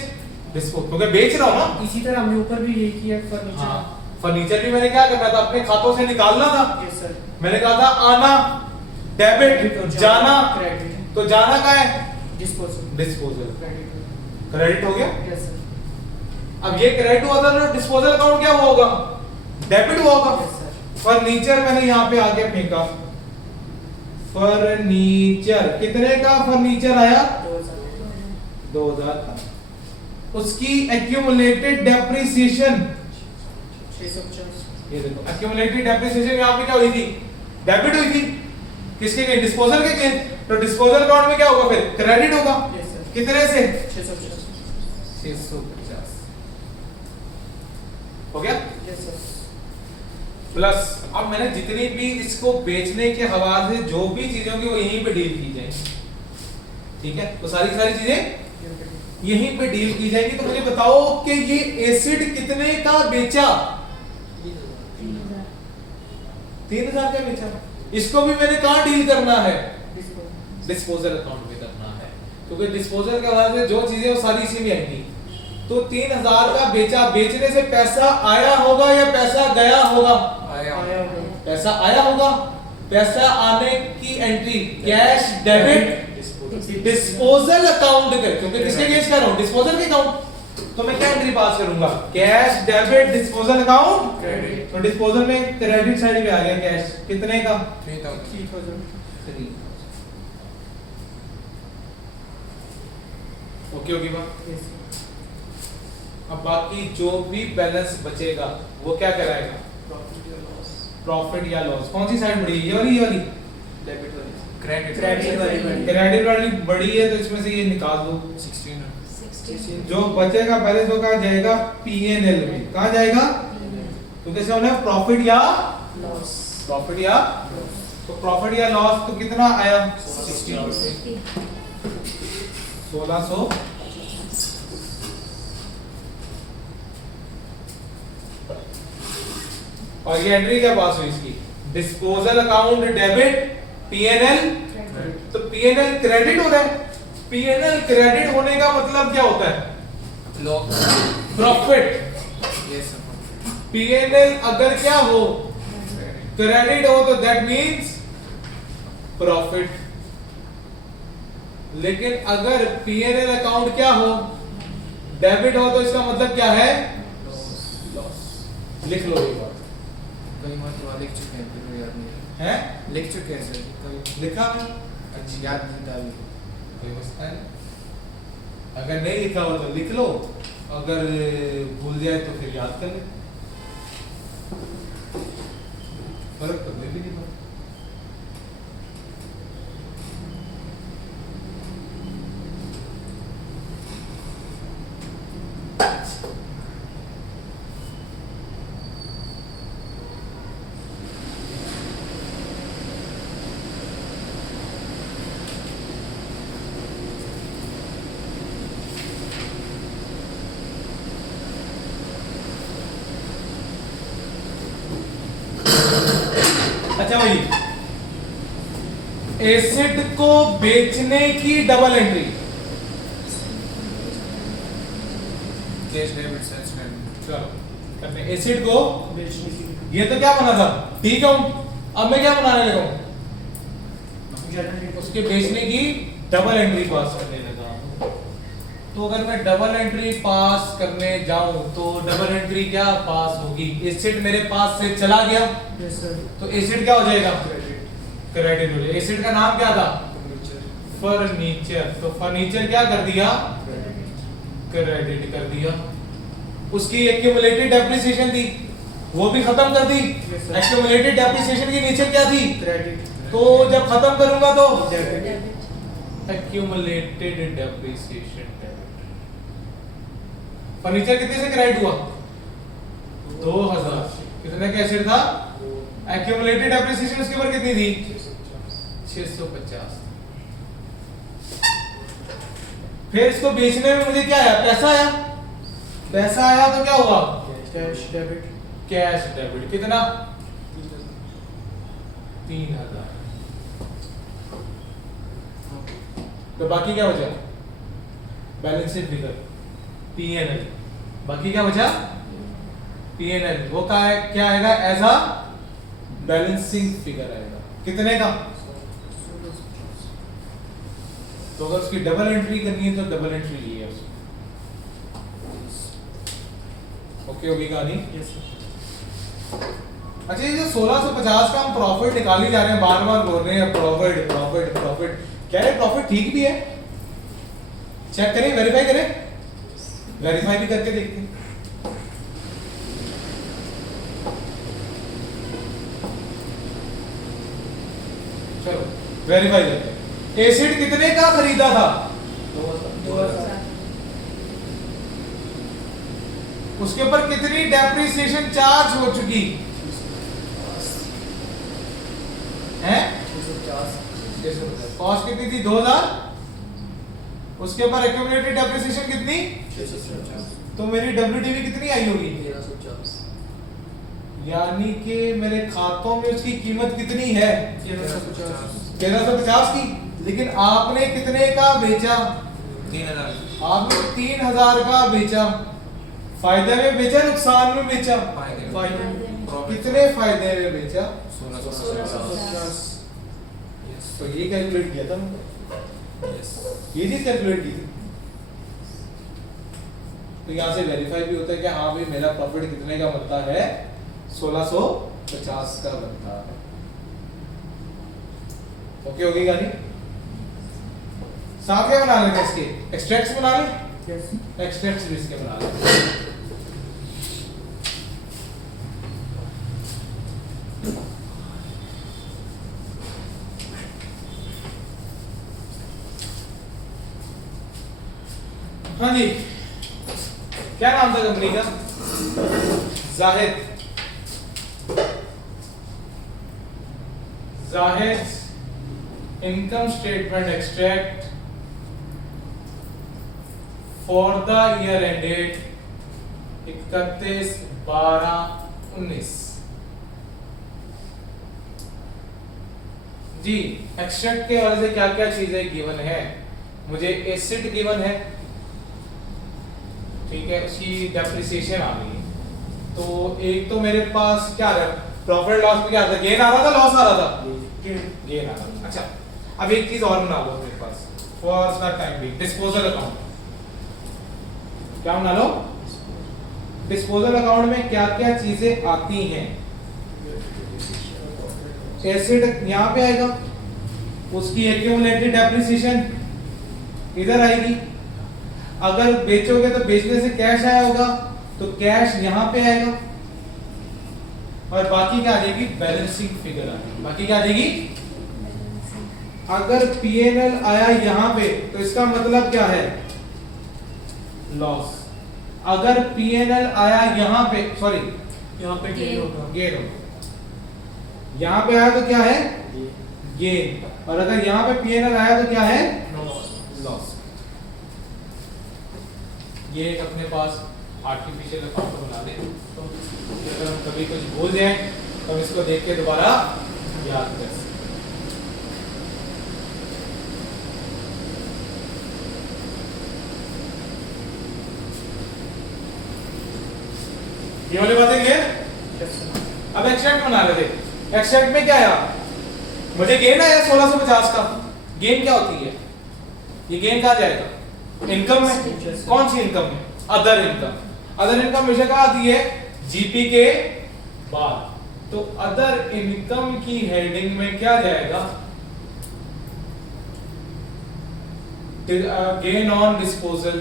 डिस्पो, क्योंकि बेच रहा हूं ना। इसी तरह हमने ऊपर भी यही किया फर्नीचर। हाँ, फर्नीचर भी मैंने क्या करना था, अपने खातों से निकालना था। Yes sir. मैंने कहा था आना डेबिट, जाना, क्रेडिट, तो जाना का है डिस्पोजल, डिस्पोजल, क्रेडिट। क्रेडिट हो गया। Yes sir. अब ये क्रेडिट हुआ था तो डिस्पोजल अकाउंट क्या हुआ होगा, डेबिट हुआ होगा। Yes sir. फर्नीचर मैंने यहाँ पे आके फेंका, फर्नीचर कितने का फर्नीचर आया, 2000 का। उसकी एक्यूमुलेटेड डेप्रिसिएशन, 650। ये देखो एक्यूमुलेटेड डेप्रिसिएशन यहाँ पे क्या हुई थी, डेबिट हुई थी, किसके के, डिस्पोजल के। तो डिस्पोजल अकाउंट में क्या होगा फिर, क्रेडिट होगा। Yes sir. कितने से, 650। 650 हो गया। Yes sir. प्लस अब मैंने जितनी भी इसको बेचने के हवाले से जो भी चीजें होंगी वो यहीं पे डील की जाएंगी, ठीक है। तो सारी चीजें यहीं पे डील की जाएंगी। तो मुझे बताओ कि ये एसिड कितने का बेचा, 3000 का बेचा। इसको भी मैंने कहाँ डील करना है, डिस्पोजल अकाउंट में करना है, क्योंकि डिस्पोजल के हवाले से जो चीजें वो सारी इसी में आएंगी। तो 3000 का बेचा, बेचने से पैसा आया होगा या पैसा गया होगा, आया आया होगा। पैसा आया होगा, पैसा आने की entry cash debit disposal account के, क्योंकि किसके केस कर रहा हूं, डिस्पोजल के अकाउंट, तो मैं क्या एंट्री पास करूंगा, cash debit disposal account credit तो डिस्पोजल में क्रेडिट साइड में आ गया कैश कितने का 3000 3 ओके होगी बात। Yes. अब बाकी जो भी बैलेंस बचेगा वो क्या कराएगा, Profit or loss. प्रॉफिट या लॉस। कौन सी साइड बड़ी है, ये वाली Debit वाली. क्रेडिट Credit वाली बड़ी. क्रेडिट वाली बड़ी है तो इसमें से ये निकाल दो, 16 16 जो बचेगा बैलेंस वो कहाँ जाएगा, पीएनएल में। कहाँ जाएगा, तो कैसे होना है, प्रॉफिट या Loss. प्रॉफिट या, तो प्रॉफिट या लॉस तो कितना आया 16 1600 और ये एंट्री क्या पास हुई इसकी, डिस्पोजल अकाउंट डेबिट पीएनएल, तो पीएनएल क्रेडिट हो रहा है, पीएनएल क्रेडिट होने का मतलब क्या होता है, लॉस प्रॉफिट। यस पीएनएल अगर क्या हो, क्रेडिट हो तो दैट मींस प्रॉफिट, लेकिन अगर पीएनएल अकाउंट क्या हो, डेबिट हो तो इसका मतलब क्या है, लॉस। लिख लो ये बात कई मतलब लिख चुके हैं फिर याद नहीं है, लिख चुके हैं सर कई लिखा है, अच्छी याद नहीं था अभी कोई मसला है, अगर नहीं लिखा हो तो लिख लो, अगर भूल जाए तो फिर याद कर ले, फर्क तो भी नहीं पड़ता। अच्छा भाई, एसिड को बेचने की double entry, cash debit sales credit चलो करते हैं। एसिड को, बेचने की. ये तो क्या बना था, ठीक है, अब मैं क्या बनाने लगा हूं, Generate. उसके बेचने की डबल एंट्री पास करने लगा हूं। तो अगर मैं डबल एंट्री पास करने जाऊं तो डबल एंट्री क्या पास होगी, एसिड मेरे पास से चला गया Yes sir. तो एसिड क्या हो जाएगा, Credit. क्रेडिट हो जाएगा। एसिड का नाम क्या था, फर्नीचर, तो फर्नीचर क्या कर दिया, क्रेडिट कर दिया। उसकी एक्यूमुलेटेड डेप्रिसिएशन थी वो भी खत्म कर दी, Yes, sir. एक्यूमुलेटेड डेप्रिसिएशन की नीचे क्या थी, Credit. तो जब खत्म करूंगा तो Debit. Accumulated depreciation debit. Furniture कितने से क्रेडिट हुआ, 2000, कितने का एसिड था, एक्यूमुलेटेड डेप्रिसिएशन उसके ऊपर कितनी थी, 650। फिर इसको बेचने में मुझे क्या आया, पैसा आया, पैसा आया तो क्या हुआ, Cash debit. कैश डेबिट, कितना 3000। तो बाकी क्या बचा, बैलेंस शीट फिगर पीएनएल, बाकी क्या बचा पीएनएल, वो क्या आएगा एज अ बैलेंसिंग फिगर आएगा, कितने का, तो अगर उसकी डबल एंट्री करनी है तो डबल एंट्री ली है उसको। ओके होगी कहानी। Yes sir. अच्छा, ये जो 1650 का हम प्रॉफिट निकाल ही जा रहे हैं, बार बार बोल रहे हैं प्रॉफिट प्रॉफिट प्रॉफिट, क्या है प्रॉफिट ठीक भी है, चेक करें, वेरीफाई करें, वेरीफाई भी करके देखते हैं। चलो वेरीफाई करते हैं। एसिड कितने का खरीदा था, 2000. उसके ऊपर कितनी डेप्रिसिएशन चार्ज हो चुकी है, 650. कॉस्ट कितनी थी 2000, उसके ऊपर एक्यूमुलेटेड डेप्रिसिएशन कितनी, 650. तो मेरी डब्ल्यूडीवी कितनी आई होगी, 1350. यानी कि मेरे खातों में उसकी कीमत कितनी है, 1350. 1350 की, लेकिन आपने कितने का बेचा, 3000 आपने 3000 का बेचा, फायदे में बेचा नुकसान में बेचा, फायदे Final. प्रॉफिट कितने फायदे में बेचा, 1650 तो ये कैलकुलेट किया था हमने, यस ये चीज कैलकुलेट की थी। तो यहाँ से वेरीफाई भी होता है कि हाँ भाई मेरा प्रॉफिट कितने का बनता है, 1650 का बनता है। ओके होगी गानी। साथ क्या बना लेते हैं इसके, एक्सट्रैक्ट्स बना ले, Yes. एक्सट्रैक्ट्स भी इसके बना ले। हाँ जी, क्या नाम था कंपनी का? Zahid income statement extract for the year ended 31/12/19। जी, एक्सट्रैक्ट के वाले से क्या क्या चीजें गिवन है? मुझे एसेट गिवन है, ठीक है, उसकी डेप्रिसिएशन आ गई है। तो एक तो मेरे पास क्या है, प्रॉफिट लॉस में क्या था, गेन आ रहा था, लॉस आ रहा था, गेन आ रहा था। अच्छा, अब एक चीज और बना लो मेरे पास फॉर द टाइम भी, डिस्पोजल अकाउंट। क्या बना लो? डिस्पोजल अकाउंट में क्या क्या चीजें आती हैं? एसेट यहाँ पे आएगा, उसकी एक्यूमुलेटेड डेप्रिसिएशन इधर आएगी। अगर बेचोगे तो बेचने से कैश आया होगा तो कैश यहाँ पे आएगा, और बाकी क्या आ जाएगी, बैलेंसिंग फिगर आ जाएगी। बाकी क्या आ जाएगी? अगर पीएनएल आया यहाँ पे तो इसका मतलब क्या है, लॉस। अगर पीएनएल आया यहाँ पे, सॉरी यहाँ पे गेन होगा। गेन होगा, यहाँ पे आया तो क्या है, गेन। और अगर यहाँ पे पीएनएल आया तो क्या है, लॉस। ये एक अपने पास आर्टिफिशियल अकाउंट बना ले, तो अगर हम कभी कुछ भूल जाए तो हम इसको देख के दोबारा याद कर सकते। ये वाली बातें क्लियर? अब एक्सट्रैक्ट बना लेते। एक्सट्रैक्ट में क्या आया, मुझे गेन आया 1650 का। गेन क्या होती है, ये गेन कहाँ जाएगा, इनकम में। कौन सी इनकम में? Other income. अदर इनकम हमेशा कहाँ आती है, जीपी के बाद। तो अदर इनकम की हेडिंग में क्या जाएगा, gain on disposal.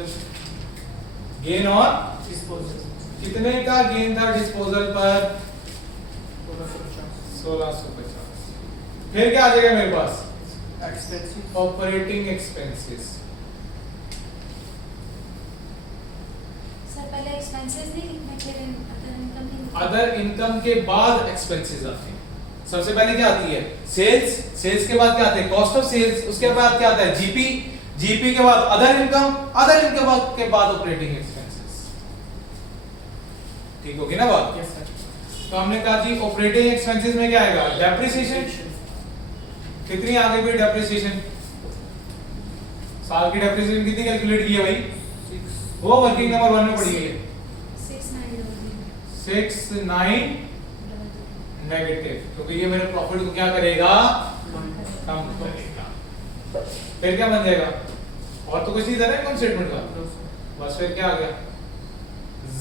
Gain on disposal कितने का गेन था डिस्पोजल पर, 1650। फिर क्या आ जाएगा मेरे पास, एक्सपेंसिव ऑपरेटिंग एक्सपेंसेस। सर पहले एक्सपेंसेस नहीं लिखने, फिर अदर इनकम नहीं लिखना। अदर इनकम के बाद एक्सपेंसेस आते हैं। सबसे पहले क्या आती है, सेल्स। सेल्स के बाद क्या आता है, कॉस्ट ऑफ सेल्स। उसके बाद क्या आता है, जीपी। जीपी के बाद अदर इनकम। अदर इनकम के बाद ऑपरेटिंग एक्सपेंसेस। ठीक होगी ना बात? Yes sir. तो हमने कहा जी ऑपरेटिंग एक्सपेंसेस में क्या आएगा, डेप्रिसिएशन। कितनी आ गई भाई डेप्रिसिएशन, साल की डेप्रिसिएशन कितनी कैलकुलेट की है भाई, वो वर्किंग नंबर 1 में पड़ी है 69 नेगेटिव, क्योंकि ये मेरे प्रॉफिट को क्या करेगा, कम करेगा। फिर क्या बन जाएगा, और तो कुछ नहीं था ना इनकम स्टेटमेंट का, बस फिर क्या आ गया,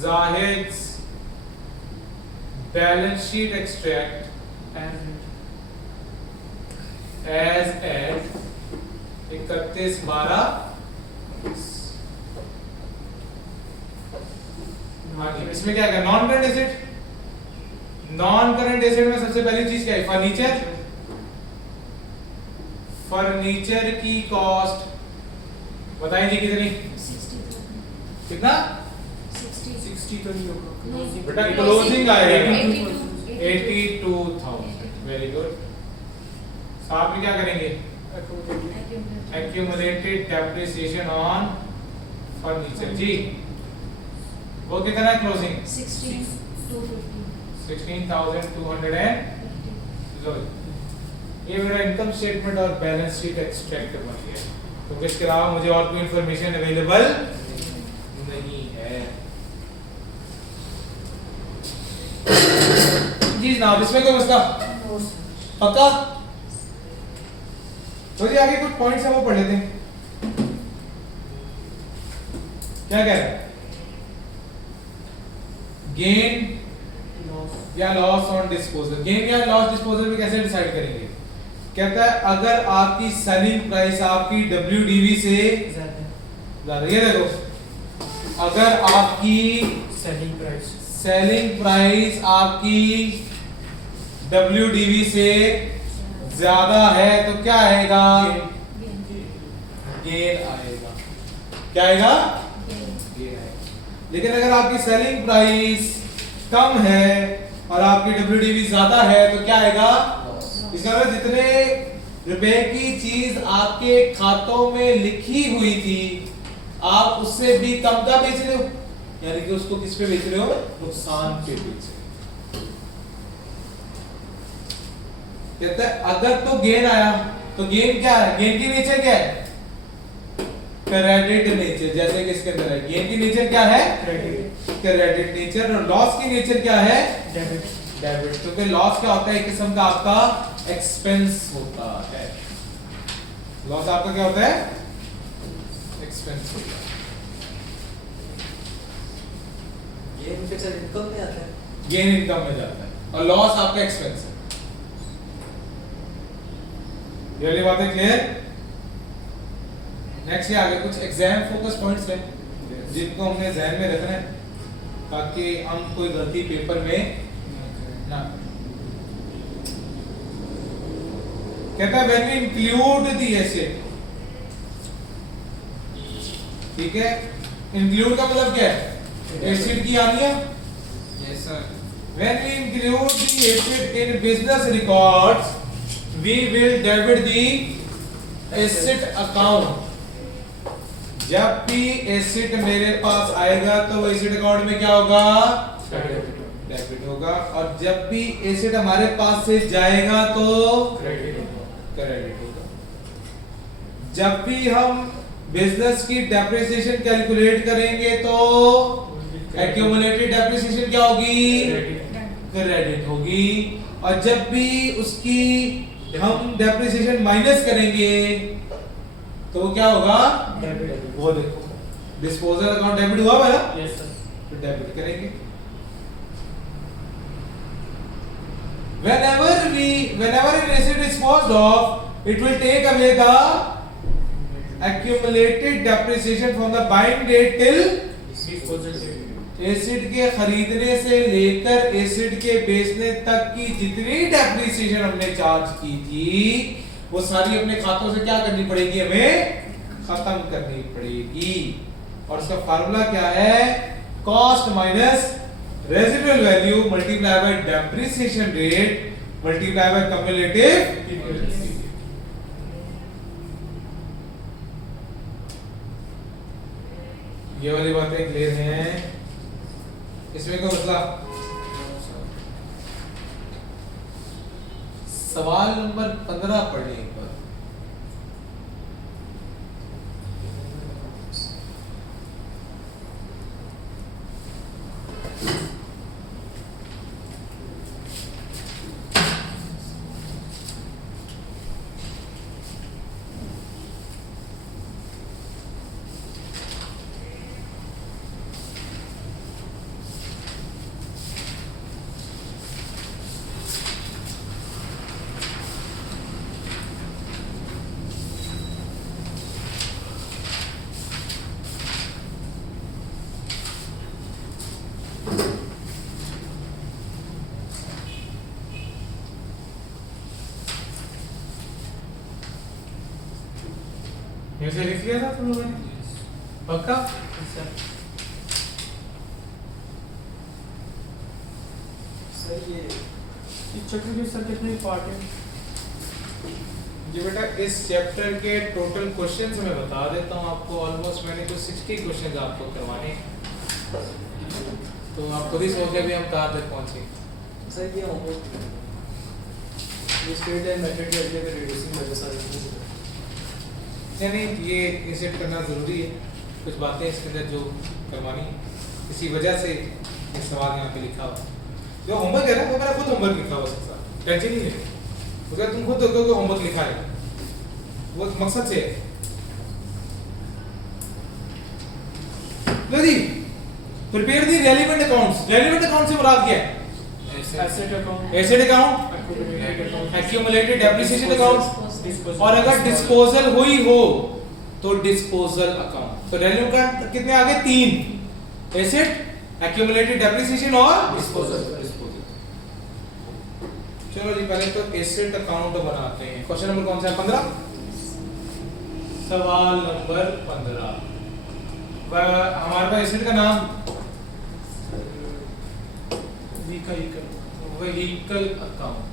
Zahid balance sheet extract as at 31/12। इसमें क्या है, non current asset. Non current asset में सबसे पहली चीज क्या है, फर्नीचर। फर्नीचर की कॉस्ट बताइए कितनी, 60,000। कितना, 60 तो नहीं होगा। नहीं। बेटा क्लोजिंग आएगा 82,000। 82,000। Very good. साथ में क्या करेंगे, accumulated depreciation on furniture। जी वो कितना है क्लोजिंग, 16,250। ये मेरा इनकम स्टेटमेंट और बैलेंस शीट एक्सट्रैक्ट बन गया, क्योंकि इसके अलावा मुझे और कोई इंफॉर्मेशन अवेलेबल नहीं है। जी जनाब, इसमें कोई मसला? No sir. पक्का? तो जी आगे कुछ पॉइंट्स है वो पढ़ लेते हैं। क्या कह रहे हैं? गेन या लॉस ऑन डिस्पोजल। गेन या लॉस डिस्पोजल में कैसे डिसाइड करेंगे? कहता है अगर आपकी सेलिंग प्राइस आपकी WDV से ज्यादा, ये देखो, अगर आपकी सेलिंग प्राइस आपकी WDV से ज्यादा है तो क्या आएगा? गेन आएगा। क्या आएगा? गेन आएगा। लेकिन अगर आपकी सेलिंग प्राइस कम है और आपकी WDV ज्यादा है तो क्या आएगा? इसका मतलब जितने रुपए की चीज आपके खातों में लिखी हुई थी आप उससे भी कम का बेच रहे हो, यानी कि उसको किस पे बेच रहे हो? नुकसान पे बेच रहे हो। कहता है अगर तो गेन आया तो गेन क्या है? गेन की नेचर क्या है? Credit nature. जैसे कि इसके अंदर है, गेन की नेचर क्या है? Credit nature. और लॉस की नेचर क्या है? डेबिट। तो फिर लॉस क्या होता है? एक किस्म का आपका एक्सपेंस होता है। लॉस आपका क्या होता है? एक्सपेंस होता है। गेन फिक्स्ड इनकम में आता है। गेन इनकम में जाता है और लॉस आपका एक्सपेंस है। ये वाली बातें क्लियर? नेक्स्ट ये आगे कुछ एग्जाम फोकस पॉइंट्स हैं जिनको हमने ध्यान में रखना है ताकि हम कोई गलती पेपर में ना। कहता है when we include the asset, ठीक है, इंक्लूड का मतलब क्या है? एसिड की आनी है। Yes sir. When we include the asset in business records, we will debit the asset account. जब भी एसिड मेरे पास आएगा तो एसिड अकाउंट में क्या होगा? डेबिट होगा। और जब भी एसिड हमारे पास से जाएगा तो क्रेडिट होगा। जब भी हम बिजनेस की डेप्रिसिएशन कैलकुलेट करेंगे तो एक्यूमुलेटेड डेप्रिसिएशन क्या होगी? क्रेडिट होगी। और जब भी उसकी हम डेप्रिसिएशन माइनस करेंगे तो वो क्या होगा? वो देखो डिस्पोजल अकाउंट डेबिट हुआ है ना? Yes sir. तो डेबिट करेंगे। whenever an asset is disposed of, it will take away the accumulated depreciation from the buying date till acid के खरीदने से लेकर एसिड के बेचने तक की जितनी डेप्रिसिएशन हमने चार्ज की थी वो सारी अपने खातों से क्या करनी पड़ेगी? हमें खत्म करनी पड़ेगी। और इसका फार्मूला क्या है? Cost minus residual value multiply by depreciation rate multiply by cumulative. ये वाली बातें क्लियर हैं? इसमें कोई मसला? सवाल नंबर 15 पढ़िए एक बार। ये से लिख लिया था तुम लोगों ने? पक्का? सर ये चक्र के सर कितने पार्ट हैं? जी बेटा इस चैप्टर के टोटल क्वेश्चंस मैं बता देता हूँ आपको। ऑलमोस्ट मैंने कुछ 60 क्वेश्चंस आपको करवाने, तो आप खुद ही सोच के भी हम कहाँ तक पहुँचे। सर ये होमवर्क ये स्टेट एंड मेथड के अगले पे रिड्यूसिंग वजह सारी नहीं ये इंसेट करना ज़रूरी है, कुछ बातें इसके अंदर जो करवानी है, इसी वजह से ये सवाल यहाँ पे लिखा हुआ। जो होमवर्क है ना वो मेरा खुद होमवर्क लिखा हुआ है। टेंशन नहीं है, अगर तुम खुद देखो होमवर्क लिखा है वो मकसद से है। लो जी, prepare the relevant accounts. Relevant account से मुराद क्या है? Asset account. Asset account, Accumulated account. Accumulated depreciation account, Disposal. और अगर डिस्पोजल हुई हो तो डिस्पोजल अकाउंट। तो रेलेवेंट अकाउंट कितने आ गए? 3, एसेट, एक्यूमुलेटेड डेप्रिसिएशन और Disposal. चलो जी पहले तो एसेट अकाउंट बनाते हैं। क्वेश्चन नंबर कौन सा है? 15। सवाल नंबर 15। हमारे पास एसेट का नाम व्हीकल अकाउंट।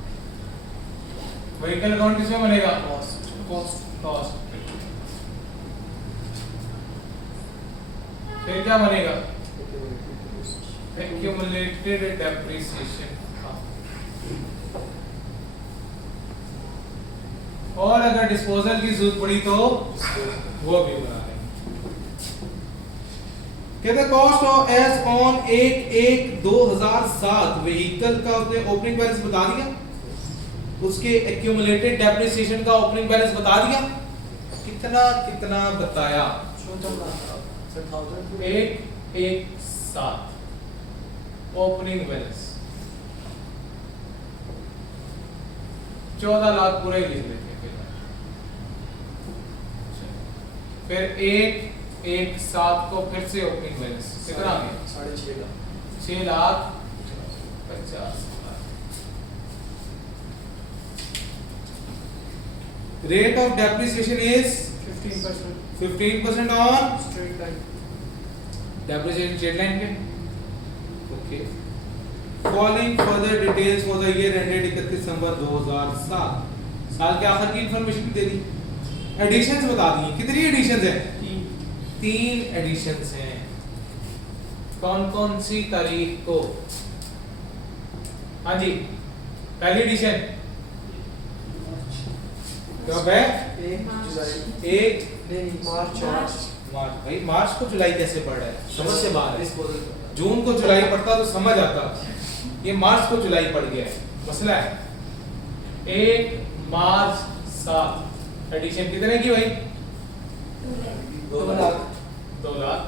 व्हीकल अकाउंट किसमें बनेगा? कॉस्ट। फिर क्या बनेगा? Accumulated depreciation. और अगर डिस्पोजल की जरूरत पड़ी तो वो भी बना लेंगे। कहते cost of as on 1/1/2007 vehicle का उसने ओपनिंग बैलेंस बता दिया, उसके एक्यूमुलेटेड डेप्रिसिएशन का ओपनिंग बैलेंस बता दिया। कितना कितना बताया? 1/1/7 ओपनिंग बैलेंस 14 लाख पूरे लिख लेते हैं। फिर 1/1/7 को फिर से ओपनिंग बैलेंस कितना आ गया? 6.5 lakh. 6,50,000। Rate of depreciation is 15%. 15% on Straight line. Depreciation straight line पे। Okay, following further details for the year ended 31 December 2007। साल के आखिर की इंफॉर्मेशन दे दी, एडिशंस बता दी। कितनी एडिशंस हैं? 3 एडिशंस हैं। कौन कौन सी तारीख को? हाँ जी, पहली एडिशन कब है? 1 जुलाई। 1 नहीं, मार्च। मार्च। भाई मार्च को जुलाई कैसे पढ़ रहा है? समझ से बाहर है। Disposal. जून को जुलाई पढ़ता तो समझ आता, ये मार्च को जुलाई पड़ गया है, मसला है। 1 मार्च 7 एडिशन कितने की भाई? 2 लाख। 2 लाख।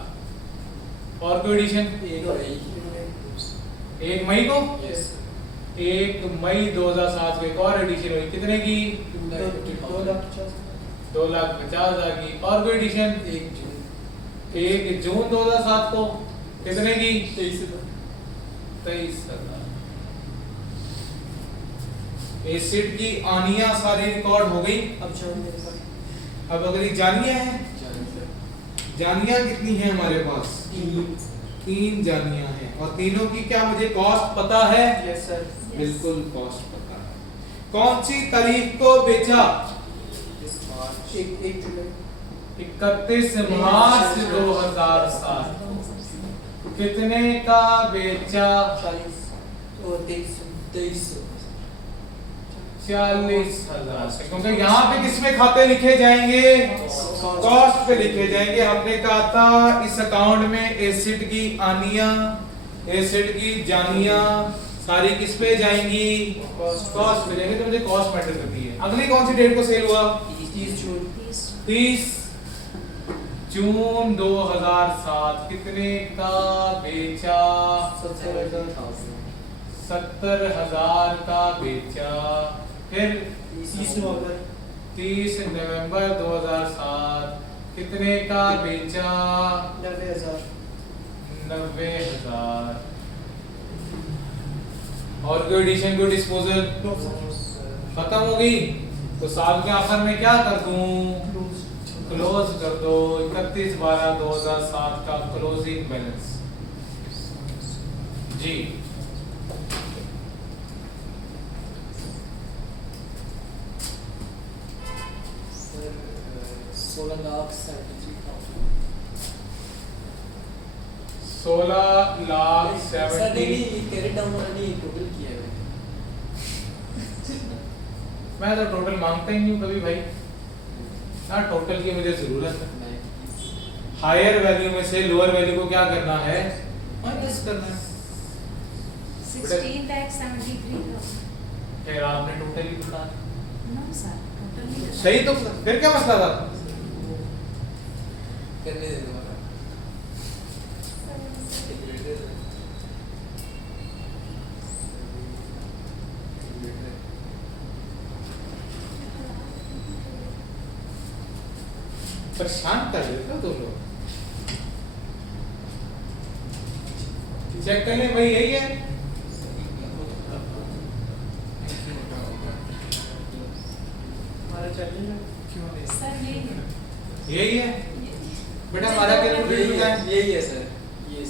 और कोई एडिशन? 1 मई को? Yes. 1 मई 2007 को एक और एडिशन हुई, कितने की? 2,50,000 की। और कोई एडिशन? 1 जून 2007 को कितने की? 23,000। एसिड की आनिया सारी रिकॉर्ड हो गई। अब अगर ये जानिया है, जानिया कितनी है हमारे पास? 3 जानिया है, और तीनों की क्या मुझे कॉस्ट पता है? Yes sir. बिल्कुल कॉस्ट पता है। कौन सी तारीख को बेचा? 1 जुलाई। 31 मार्च 2007। कितने का बेचा? 40,000 से। क्योंकि यहाँ पे किसमें खाते लिखे जाएंगे? कॉस्ट पे लिखे जाएंगे। हमने कहा था इस अकाउंट में एसिड की आनिया, एसिड की जानिया सारी किस पे जाएंगी? कॉस्ट पे जाएंगे। तो मुझे कॉस्ट मैटर करती है। अगली कौन सी डेट को सेल हुआ? 30 जून 2007। कितने का बेचा? 70,000 का बेचा। फिर 30 नवंबर 2007 कितने का बेचा? 90,000। और कोई एडिशन, कोई डिस्पोजल खत्म हो गई। तो साल के आखिर में क्या कर दूं? क्लोज कर दो। 31/12/2007 का क्लोजिंग बैलेंस जी। Sir, 16,73,000. 16,70,000। मैं तो टोटल मांगता ही नहीं हूँ कभी भाई ना, टोटल की मुझे जरूरत है। हायर वैल्यू में से लोअर वैल्यू को क्या करना है? माइनस करना है। 16,73,000. फिर आपने टोटली उठा नो सर टोटल नहीं सही, तो फिर क्या मसला था? करने दे दो हमारा परेशान कर देते हो तुम लोग। चेक कर ले भाई, यही है। हमारा चैलेंज क्यों सर यही है यही है बेटा, हमारा कैलकुलेटर क्या है? यही है सर, ये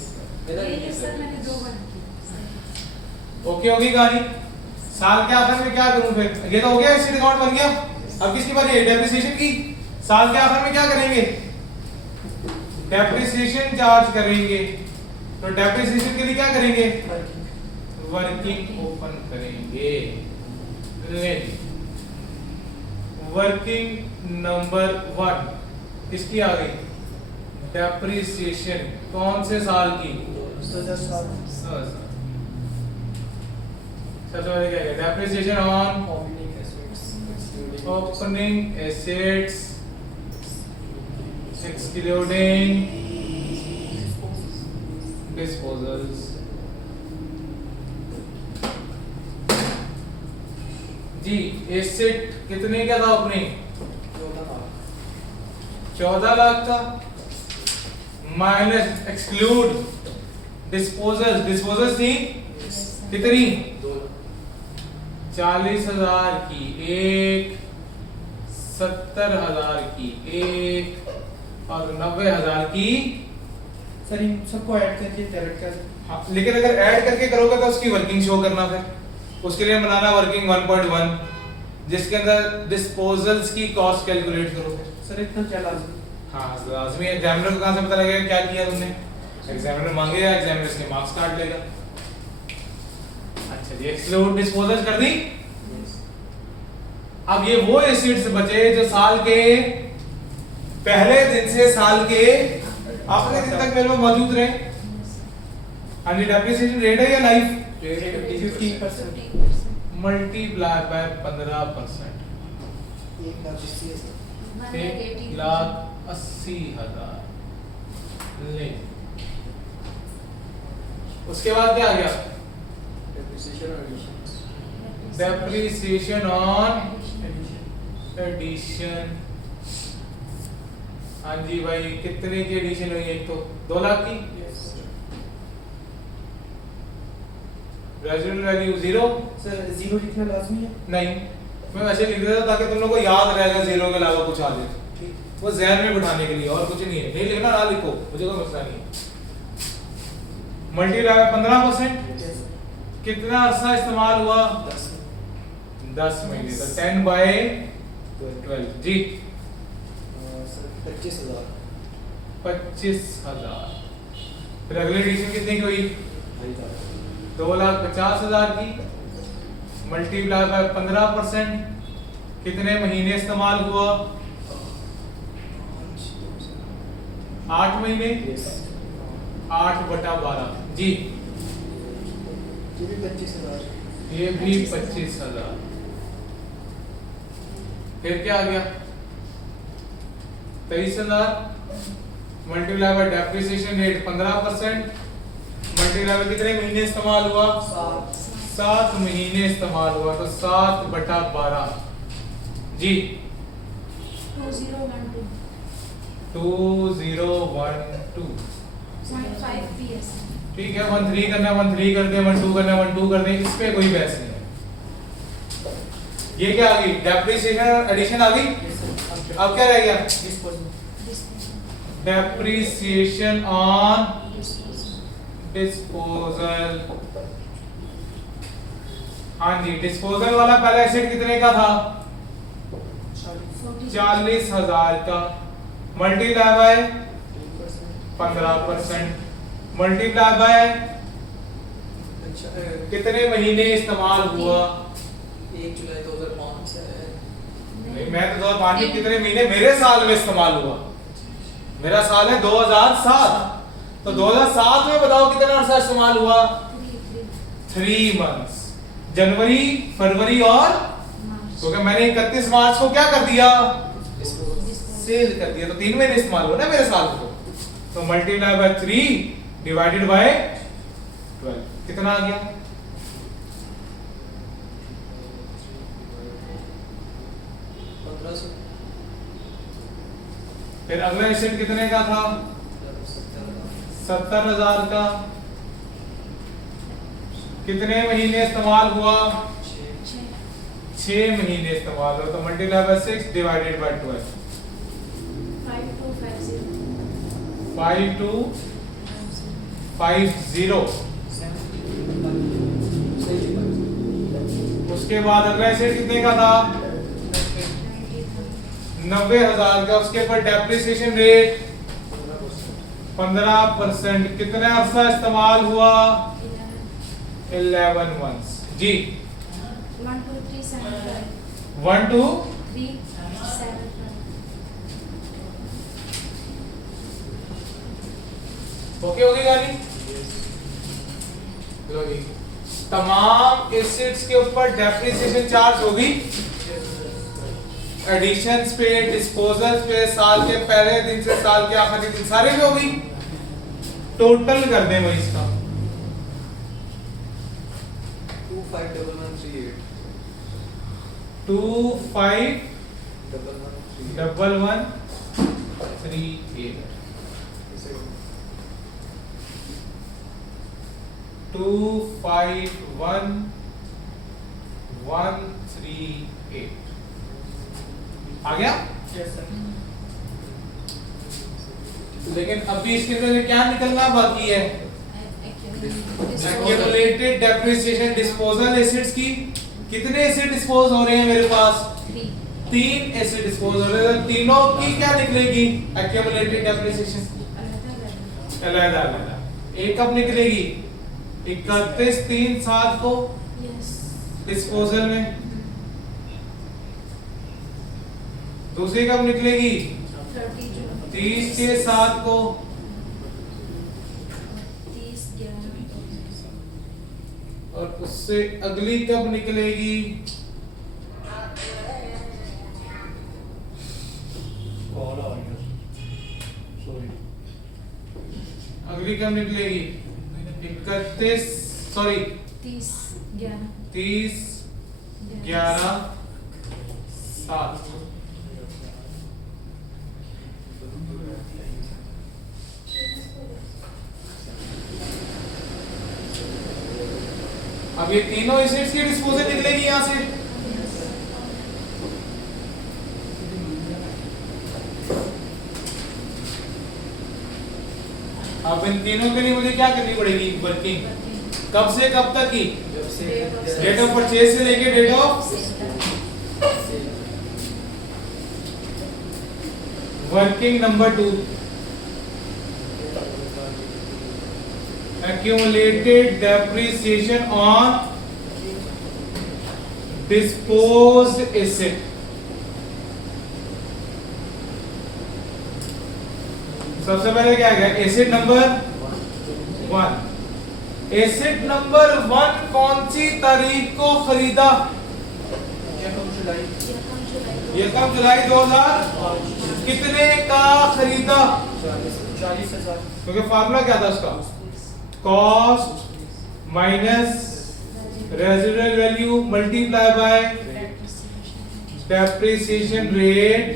मेरा यही नहीं है है सर, मैंने 2 बार किया। ओके होगी कहानी। साल के आखिर में क्या करूं फिर? ये तो हो गया, एसेट अकाउंट बन गया। अब किसकी बारी है? डेप्रिसिएशन की। साल के आखिर में क्या करेंगे? डेप्रिसिएशन चार्ज करेंगे। तो डेप्रिसिएशन के लिए क्या करेंगे? वर्किंग ओपन करेंगे। वर्किंग नंबर 1 इसकी आ गई डेप्रिसिएशन। कौन से साल की? 2007 सबसे पहले क्या है? Depreciation on opening assets opening assets excluding disposals। जी एसेट कितने का था ओपनिंग? 14 लाख का माइनस एक्सक्लूड डिस्पोजल्स। डिस्पोजल्स थी कितनी? 40,000 की एक, 70,000 की एक और 90,000 की। सर इन सबको ऐड करके डायरेक्ट कर। हाँ, लेकिन अगर ऐड करके करोगे तो उसकी वर्किंग शो करना, फिर उसके लिए बनाना वर्किंग 1.1 जिसके अंदर डिस्पोजल्स की कॉस्ट कैलकुलेट करो। सर इतना क्या लाजमी? हाँ लाजमी। एग्जामिनर को कहाँ से पता लगेगा क्या किया तुमने? एग्जामिनर मांगेगा, एग्जामिनर इसके मार्क्स काट लेगा। अच्छा जी, एक्सक्लूड डिस्पोजल्स कर दी। अब ये वो एसेट्स बचे जो साल के पहले दिन से साल के आखिरी दिन तक मेरे में मौजूद रहे। और ये डेप्रिसिएशन रेट है या लाइफ? 50% multiply by 15%। 1,80,000। ले उसके बाद क्या आ गया? डेप्रिसिएशन और एडिशन। Depreciation on addition. हाँ जी भाई, कितने की एडिशन हुई? एक तो 2 लाख की। Residual value 0। सर 0 लिखना लाजमी है? नहीं, मैं वैसे लिख देता ताकि तुम लोगों को याद रहेगा 0 के अलावा कुछ आ जाए, वो जहन में बिठाने के लिए, और कुछ नहीं है। नहीं लिखना ना लिखो, मुझे कोई मसला नहीं है। मल्टीप्लाई 15%। कितना अरसा इस्तेमाल हुआ? 10 महीने। तो 10/12 जी। सर 25,000। 25,000। फिर अगली एडिशन कितने की हुई? 2,50,000 की। Multiply by 15%। कितने महीने इस्तेमाल हुआ? 8 महीने। 8/12 जी। ये भी 25,000। ये भी 25,000। फिर क्या आ गया? 23,000 multiply by depreciation rate 15%। Multiply by कितने महीने इस्तेमाल हुआ? 7 महीने इस्तेमाल हुआ। तो 7/12 जी। 2012 2012 0.5 PS। ठीक है। 13 करना 13 कर दे, 12 करना 12 कर दे, इस पे कोई बहस नहीं है। ये क्या आ गई? डेप्रिसिएशन और एडिशन आ गई। अब क्या रह गया? Depreciation on disposal. हाँ जी, डिस्पोजल वाला पहला एसेट कितने का था? 40,000 का। Multiply by 15%। मल्टीप्लाई बाय कितने महीने इस्तेमाल हुआ? 1 जुलाई 2005 से। नहीं, मैं तो 2005 में कितने महीने मेरे साल में इस्तेमाल हुआ? मेरा साल है 2007। तो 2007 में बताओ कितना अरसा इस्तेमाल हुआ? 3 मंथ्स। जनवरी, फरवरी और क्योंकि मैंने 31 मार्च को क्या कर दिया, सेल कर दिया, तो 3 महीने इस्तेमाल हुआ ना मेरे साल को। तो मल्टीप्लाई बाय 3 डिवाइडेड बाय 12 कितना आ गया? 1500 फिर अगला एसेट कितने का था? 70,000 का। कितने महीने इस्तेमाल हुआ? 6 महीने इस्तेमाल हुआ, तो मल्टीप्लाई बाय 6 डिवाइडेड बाय 12 5250। उसके बाद अगला एसेट कितने का था? 90,000 का। उसके ऊपर डेप्रिसिएशन रेट 15%। कितने अरसा इस्तेमाल हुआ? 11 months। जी 1 2 3 7 1 2 3 7 ओके होगी गाली? चलो जी, तमाम एसेट्स के ऊपर डेप्रिसिएशन चार्ज होगी। एडिशंस पे, डिस्पोजल्स पे, साल के पहले दिन से साल के आखिरी दिन सारे पे होगी। टोटल कर दें भाई इसका 251138 251,138 आ गया? Yes sir. लेकिन अभी इसके अंदर क्या निकलना बाकी है? एक्यूमुलेटेड डेप्रिसिएशन डिस्पोजल एसेट्स की। कितने एसेट डिस्पोज हो रहे हैं मेरे पास? 3 एसेट डिस्पोज हो रहे हैं। तीनों की क्या निकलेगी एक्यूमुलेटेड डेप्रिसिएशन? अलग-अलग। एक कब निकलेगी? 31/3/7 को डिस्पोजल में। दूसरी कब निकलेगी? 30/6/7 को। 30/11 और उससे अगली कब निकलेगी? कॉल आ गया सॉरी। अगली कब निकलेगी? 30/11/7। अब ये तीनों एसेट्स की डिस्पोजल निकलेगी यहां से। अब इन तीनों के लिए मुझे क्या करनी पड़ेगी? वर्किंग। कब से कब तक की? डेट ऑफ परचेज से लेके date of working. Number 2 accumulated depreciation on disposed asset। सबसे पहले क्या है? Asset number 1। एसेट नंबर 1 कौन सी तारीख को खरीदा? 1 जुलाई 2000। कितने का खरीदा? 40,000। क्योंकि फार्मूला क्या था उसका? Cost minus residual value multiply by depreciation rate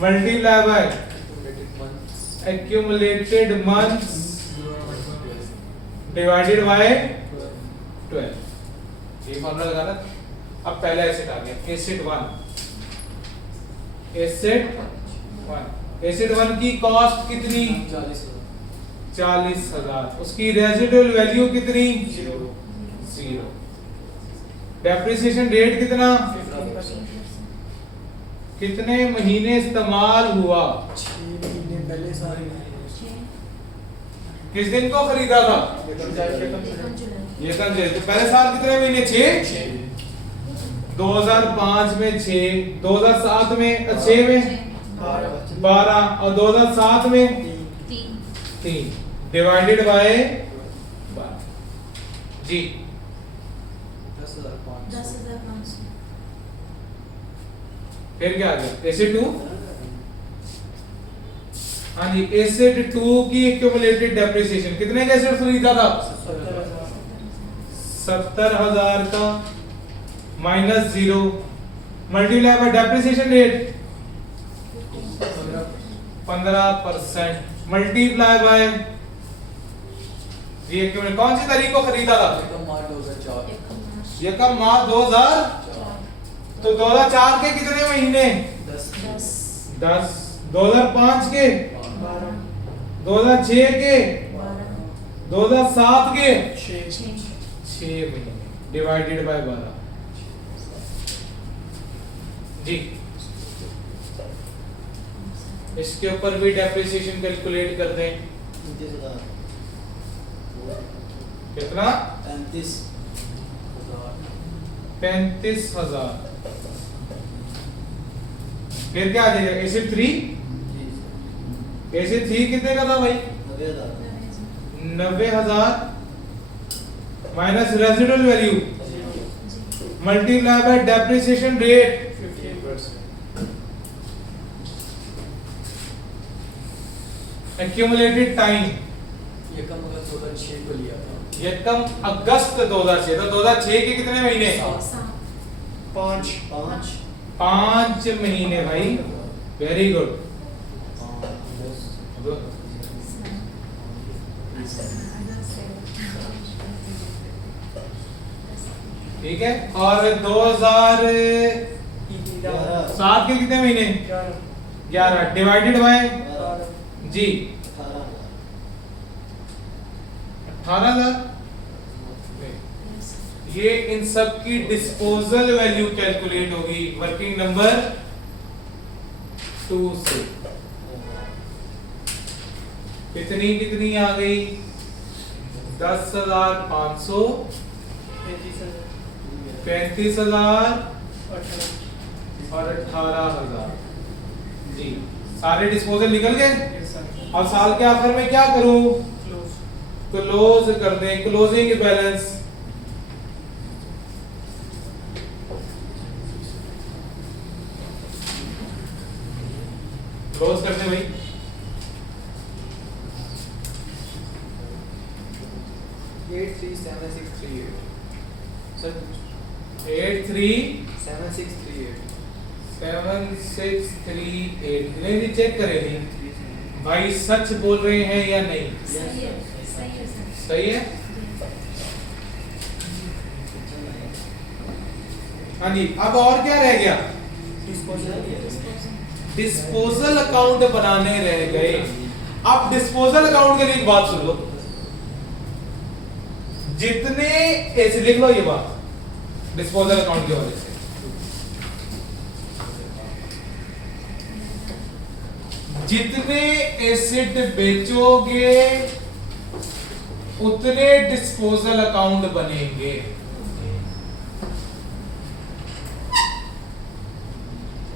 multiply by accumulated months divided by 12। ये फॉर्मूला लगाना। अब पहला एसेट आ गया एसेट 1। एसेट 1 की कॉस्ट कितनी? 40,000। उसकी रेजिडुअल वैल्यू कितनी? 0। डेप्रिसिएशन रेट कितना? 15%। कितने महीने इस्तेमाल हुआ? 6 महीने पहले साल में। किस दिन को खरीदा था? ये कब से? तो पहले साल कितने महीने? 6। 2005 में 6, 2007 में 6 में 12 और 2007 में 3 डिवाइडेड बाय 12। जी फिर क्या आ गया एसिड 2, हाँ जी एसिड 2 की एक्यूमुलेटेड डेप्रिसिएशन कितने का एसिड खरीदा था 70,000 का minus 0 multiply by depreciation rate 15% multiply by ये एक्यूमुलेट कौन सी तारीख को खरीदा था ये कब मार्च 2000 तो 2004 के कितने महीने 10 2005 के 2006 के 2007 के 6 महीने डिवाइडेड बाय 12 जी इसके ऊपर भी डेप्रिसिएशन कैलकुलेट कर दें कितना 35,000 फिर क्या आ जाएगा एसिड 3 एसिड 3 कितने का था भाई 90,000 minus residual value multiply by depreciation rate 15%। Accumulated time ये कम अगर 2006 को लिया था ये कम अगस्त 2006 तो 2006 के कितने महीने 5 महीने भाई वेरी गुड ठीक है और 2007 के कितने महीने 11 डिवाइडेड बाय जी 18,000 ये इन सब की डिस्पोजल वैल्यू कैलकुलेट होगी वर्किंग नंबर 2 से कितनी कितनी आ गई 10,500 35,000 और 18,000 जी सारे डिस्पोजल निकल गए अब साल के आखिर में क्या करूं क्लोज कर दें क्लोजिंग बैलेंस क्लोज कर दें भाई 7638 नहीं जी चेक करें नहीं भाई सच बोल रहे हैं या नहीं सही है हाँ जी अब और क्या रह गया डिस्पोजल अकाउंट बनाने रह गए अब डिस्पोजल अकाउंट के लिए एक बात सुन लो जितने ऐसे लिख लो ये बात डिस्पोजल अकाउंट के वजह से जितने एसिड बेचोगे उतने डिस्पोजल अकाउंट बनेंगे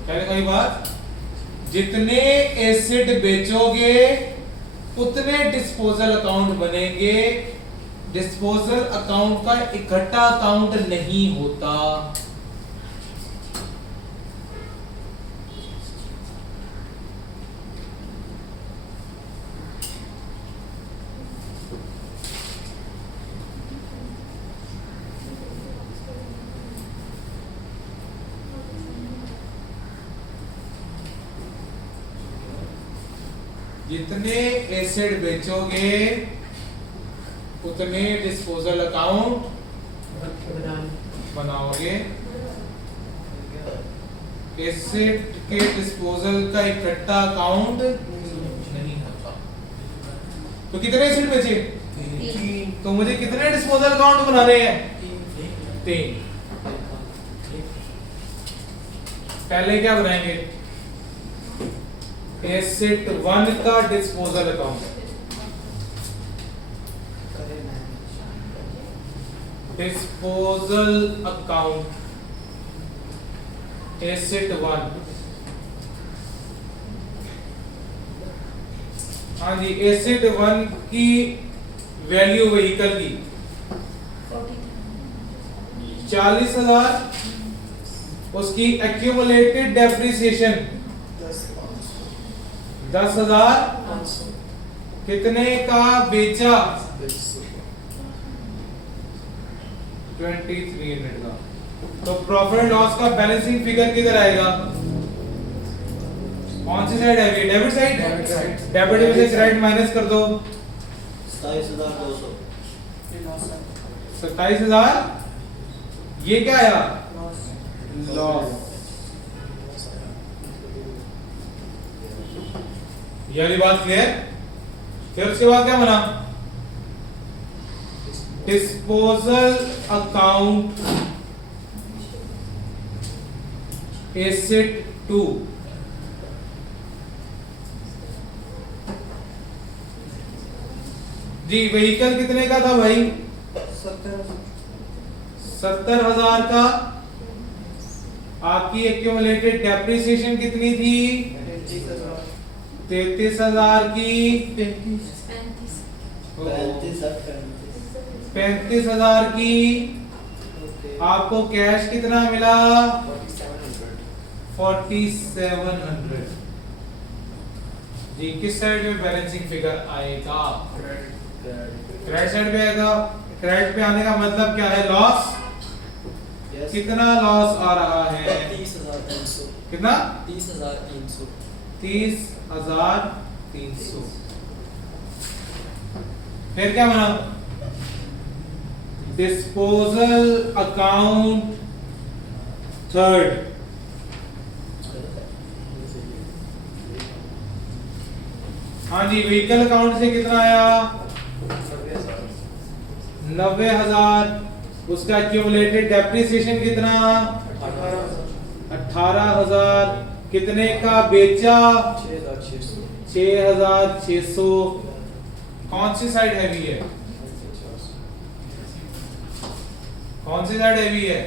पहले कोई बात जितने एसिड बेचोगे उतने डिस्पोजल अकाउंट बनेंगे डिस्पोजल अकाउंट का इकट्ठा अकाउंट नहीं होता जितने एसिड बेचोगे उतने डिस्पोजल अकाउंट बनाओगे एसिड के डिस्पोजल का इकट्ठा अकाउंट नहीं होता तो कितने एसिड बेचे तो मुझे कितने डिस्पोजल अकाउंट बनाने हैं 3 पहले क्या बनाएंगे एसिड 1 का disposal account disposal account acid 1 हाँ जी एसिड 1 की वैल्यू व्हीकल की 40,000 उसकी एक्यूमुलेटेड डेप्रिसिएशन 10,000 कितने का बेचा 2300 का। तो प्रॉफिट लॉस का बैलेंसिंग फिगर किधर आएगा? कौन सी साइड आएगी? Debit side. डेबिट में से क्रेडिट माइनस कर दो 27,200 27,000। ये क्या आया? लॉस। ये वाली बात क्लियर? फिर उसके बाद क्या बना? Disposal account asset 2। जी व्हीकल कितने का था भाई? 70,000 का। आपकी एक्यूमुलेटेड डेप्रिसिएशन कितनी थी? 33,000 की। 35,000 की। आपको कैश कितना मिला? 4700। जी किस साइड में बैलेंसिंग फिगर आएगा? क्रेडिट साइड पे आएगा। क्रेडिट पे आने का मतलब क्या है? लॉस। कितना लॉस आ रहा है? 30,300। कितना? 30,300। 30,300। फिर क्या बना? Disposal account third. हाँ जी व्हीकल अकाउंट से कितना आया? 90,000। उसका एक्यूमुलेटेड डेप्रिसिएशन कितना? 18,000। कितने का बेचा? 6,600। कौन सी साइड हैवी है? कौन सी साइड हैवी है?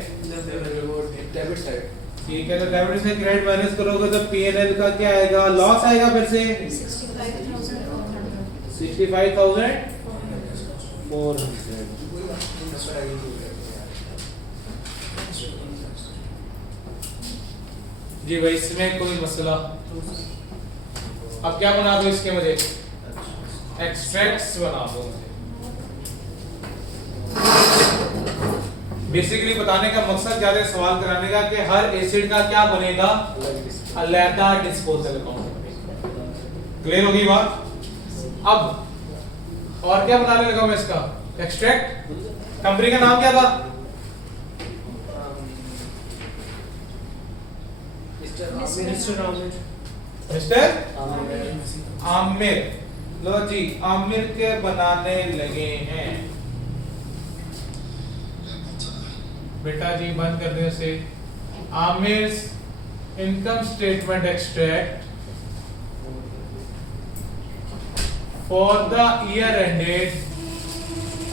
Debit side. ठीक है तो डेबिट से क्रेडिट माइनस करोगे तो पीएनएल का क्या आएगा? लॉस आएगा फिर से 65,400। जी भाई इसमें कोई मसला? अब क्या बना दो इसके? मुझे एक्सट्रैक्ट्स बना दो। बेसिकली बताने का मकसद ज्यादा सवाल कराने का कि हर एसिड का क्या बनेगा? अलहदा डिस्पोजल अकाउंट। क्लियर होगी बात? अब और क्या बनाने लगा मैं इसका? एक्सट्रैक्ट। कंपनी का नाम क्या था? मिस्टर आमिर। लो जी आमिर के बनाने लगे हैं। बेटा जी बंद कर दो इसे। Aamir income statement extract for the year ended.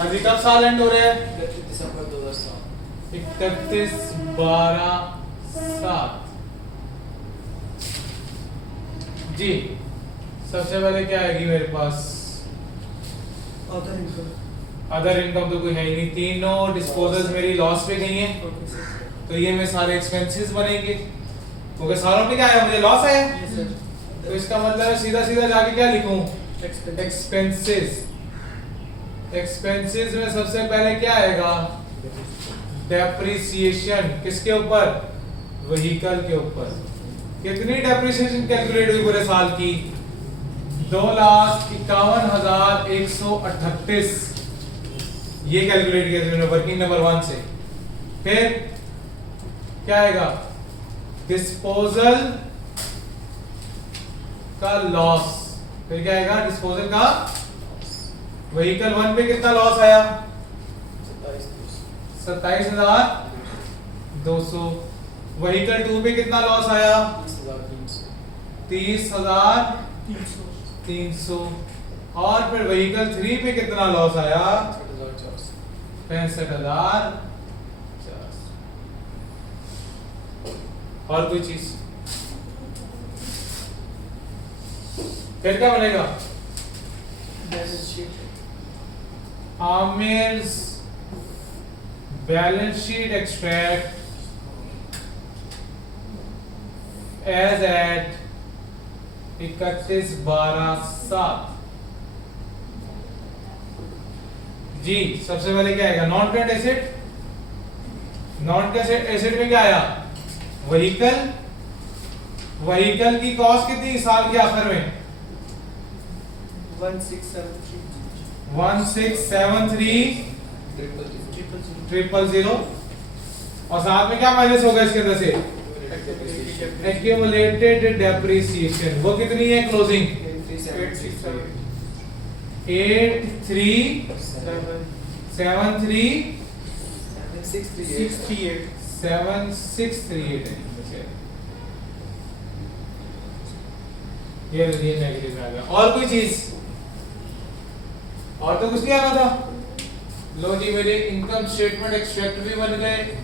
अभी कब साल एंड हो रहा है? 31 दिसंबर 2007। 31/12/7। जी सबसे पहले क्या आएगी मेरे पास? अदर इनकम तो कोई है ही नहीं। तीनों डिस्पोजल्स मेरी लॉस पे गई हैं तो ये में सारे एक्सपेंसेस बनेंगे क्योंकि सारों पे क्या आया? मुझे लॉस आया। तो इसका मतलब है सीधा सीधा जाके क्या लिखूं? एक्सपेंसेस। एक्सपेंसेस में सबसे पहले क्या आएगा? डेप्रिसिएशन। किसके ऊपर? व्हीकल के ऊपर। कितनी डेप्रिसिएशन कैलकुलेट हुई पूरे साल की? 2,51,138। ये कैलकुलेट किया मैंने वर्किंग नंबर 1 से। फिर क्या आएगा? डिस्पोजल का लॉस। फिर क्या आएगा? डिस्पोजल का। व्हीकल 1 पे कितना लॉस आया? 27,200। व्हीकल 2 पे कितना लॉस आया? 30,300। और फिर व्हीकल 3 पे कितना लॉस आया? 65,400। और कोई चीज? फिर क्या बनेगा? Aamir's balance sheet extract as at 31/12/7 जी। सबसे पहले क्या आएगा? Non current asset. Non current asset में क्या आया? व्हीकल। व्हीकल की कॉस्ट कितनी साल के आखिर में? 1673 और साथ में क्या माइनस होगा इसके अंदर से? Accumulated depreciation. वो कितनी है क्लोजिंग? 7638 है। ये नेगेटिव में आ गया। और कोई चीज? और तो कुछ नहीं आना था। लो जी, मेरे इनकम स्टेटमेंट एक्सट्रैक्ट भी बन गए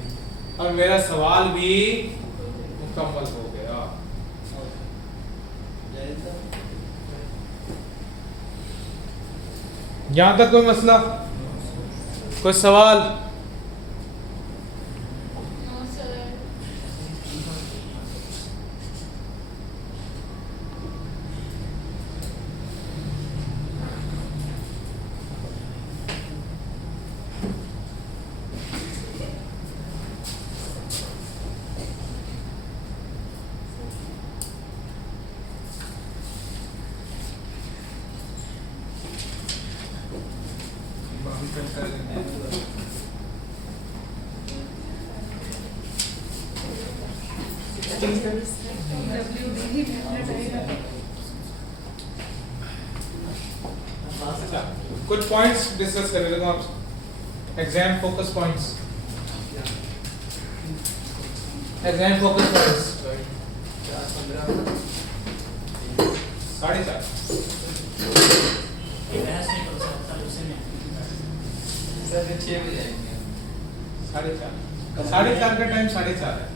और मेरा सवाल भी मुकम्मल हो गया। यहां तक कोई मसला? कोई सवाल? No sir. अच्छा, कुछ पॉइंट्स डिस्कस कर लेते हैं आप। Exam focus points. Exam focus points 4:30। 4:30। 4:30 का टाइम 4:30 है।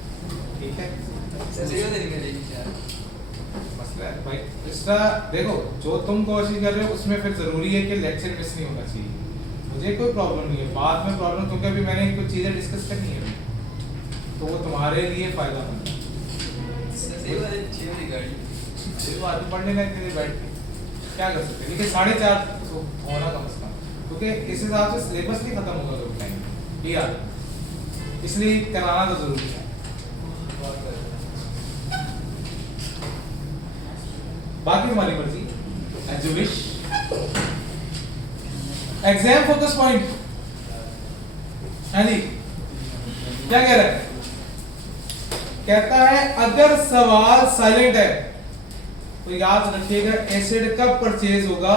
ठीक है, मसला है भाई इसका। देखो, जो तुम कोशिश कर रहे हो उसमें फिर जरूरी है कि लेक्चर मिस नहीं होना चाहिए। मुझे कोई प्रॉब्लम नहीं है, बाद में प्रॉब्लम, क्योंकि अभी मैंने कुछ चीजें डिस्कस करनी है तो वो तुम्हारे लिए फायदामंद है। आदमी पढ़ने का इतनी देर बैठ के क्या कर सकते हैं? लेकिन 4:30 तो होना का मसला, क्योंकि इस हिसाब से सिलेबस नहीं खत्म होगा तो टाइम यार, इसलिए कराना तो जरूरी है। बाकी हमारी मर्जी, as you wish. Exam focus point है जी, क्या कह रहा है? कहता है अगर सवाल साइलेंट है तो याद रखिएगा एसिड कब परचेज होगा?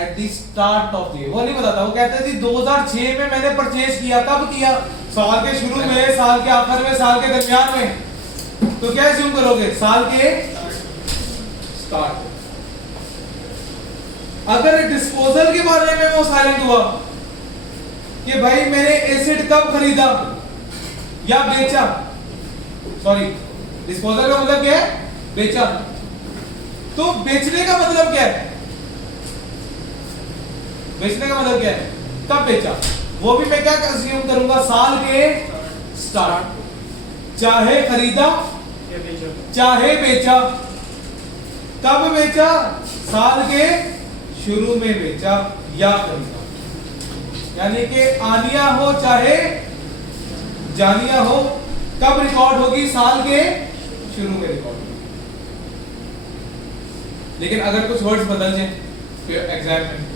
At the start of the. वो नहीं बताता, वो कहता है जी 2006 में मैंने परचेज किया। कब किया? साल के शुरू में, साल के आखिर में, साल के दरमियान में। तो क्या अज्यूम करोगे? साल के स्टार्ट। अगर डिस्पोजल के बारे में वो साइलेंट हुआ कि भाई मैंने एसिड कब खरीदा या बेचा, सॉरी डिस्पोजल का मतलब क्या है? बेचा। तो बेचने का मतलब क्या है? बेचने का मतलब क्या है? कब बेचा? वो भी मैं क्या अज्यूम करूंगा? साल के स्टार्ट। चाहे खरीदा चाहे बेचा। कब बेचा? साल के शुरू में बेचा या खरीदा। यानी कि आनिया हो चाहे जानिया हो, कब रिकॉर्ड होगी? साल के शुरू में रिकॉर्ड होगी। लेकिन अगर कुछ वर्ड्स बदल जाए एग्जाम में,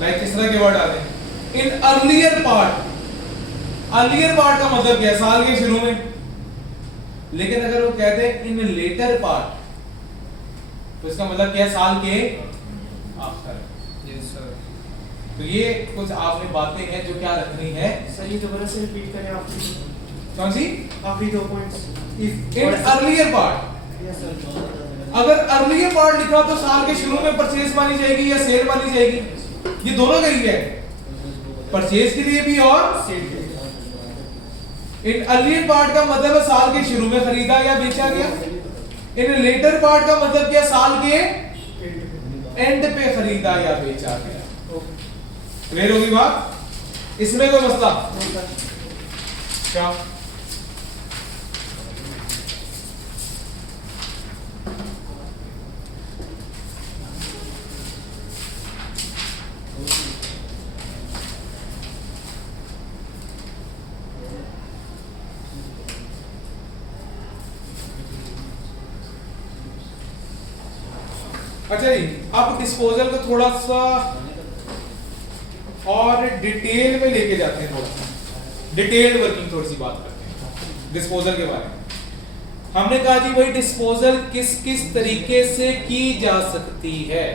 लाइक किस तरह के वर्ड आते हैं? In earlier part. Earlier part का मतलब क्या है? साल के शुरू में। लेकिन अगर वो कहते हैं इन लेटर पार्ट तो इसका मतलब क्या है? साल के आखिर। Yes sir. तो ये कुछ आपने बातें हैं जो क्या रखनी है। सर ये दोबारा से रिपीट करें आखिरी कौन सी? आखिरी 2 points. In earlier part. Yes sir. अगर अर्लियर पार्ट लिखा तो साल के शुरू में परचेज मानी जाएगी या सेल मानी जाएगी? ये दोनों का ही है, परचेज के लिए भी और सेल के लिए। इन अर्लियर पार्ट का मतलब है साल के शुरू में खरीदा या बेचा गया। इन लेटर पार्ट का मतलब क्या? साल के एंड पे खरीदा या बेचा गया। क्लियर होगी बात? इसमें कोई मसला? क्या अच्छा जी, अब डिस्पोजल को थोड़ा सा और डिटेल में लेके जाते हैं, थोड़ा सा डिटेल्ड वर्किंग थोड़ी सी बात करते हैं डिस्पोजल के बारे में। हमने कहा जी भाई डिस्पोजल किस किस तरीके से की जा सकती है।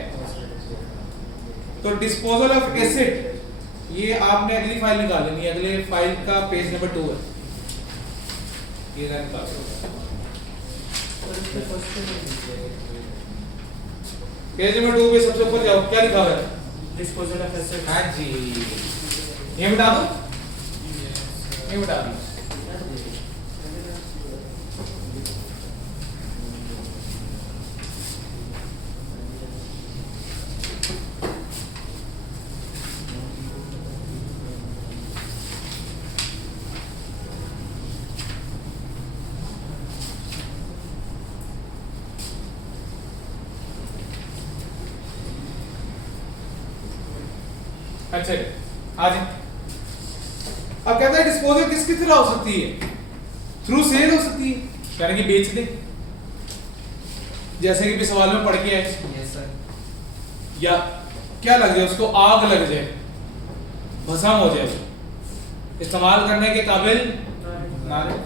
तो डिस्पोजल ऑफ एसिड, ये आपने अगली फाइल निकाल लेनी है, अगले फाइल का पेज नंबर 2 है, ये निकाल। पेज नंबर 2 पे सबसे ऊपर जाओ, क्या लिखा हुआ है? Disposal of acid. हाँ जी, ये बता दो, ये बता दो। अच्छा आज अब कहता है डिस्पोजल किस किस तरह हो सकती है? थ्रू सेल हो सकती है, यानी कि बेच दे, जैसे कि भी सवाल में पढ़ के आए। Yes sir. या क्या लग जाए उसको, आग लग जाए, भस्म हो जाए, इस्तेमाल करने के काबिल ना रहे,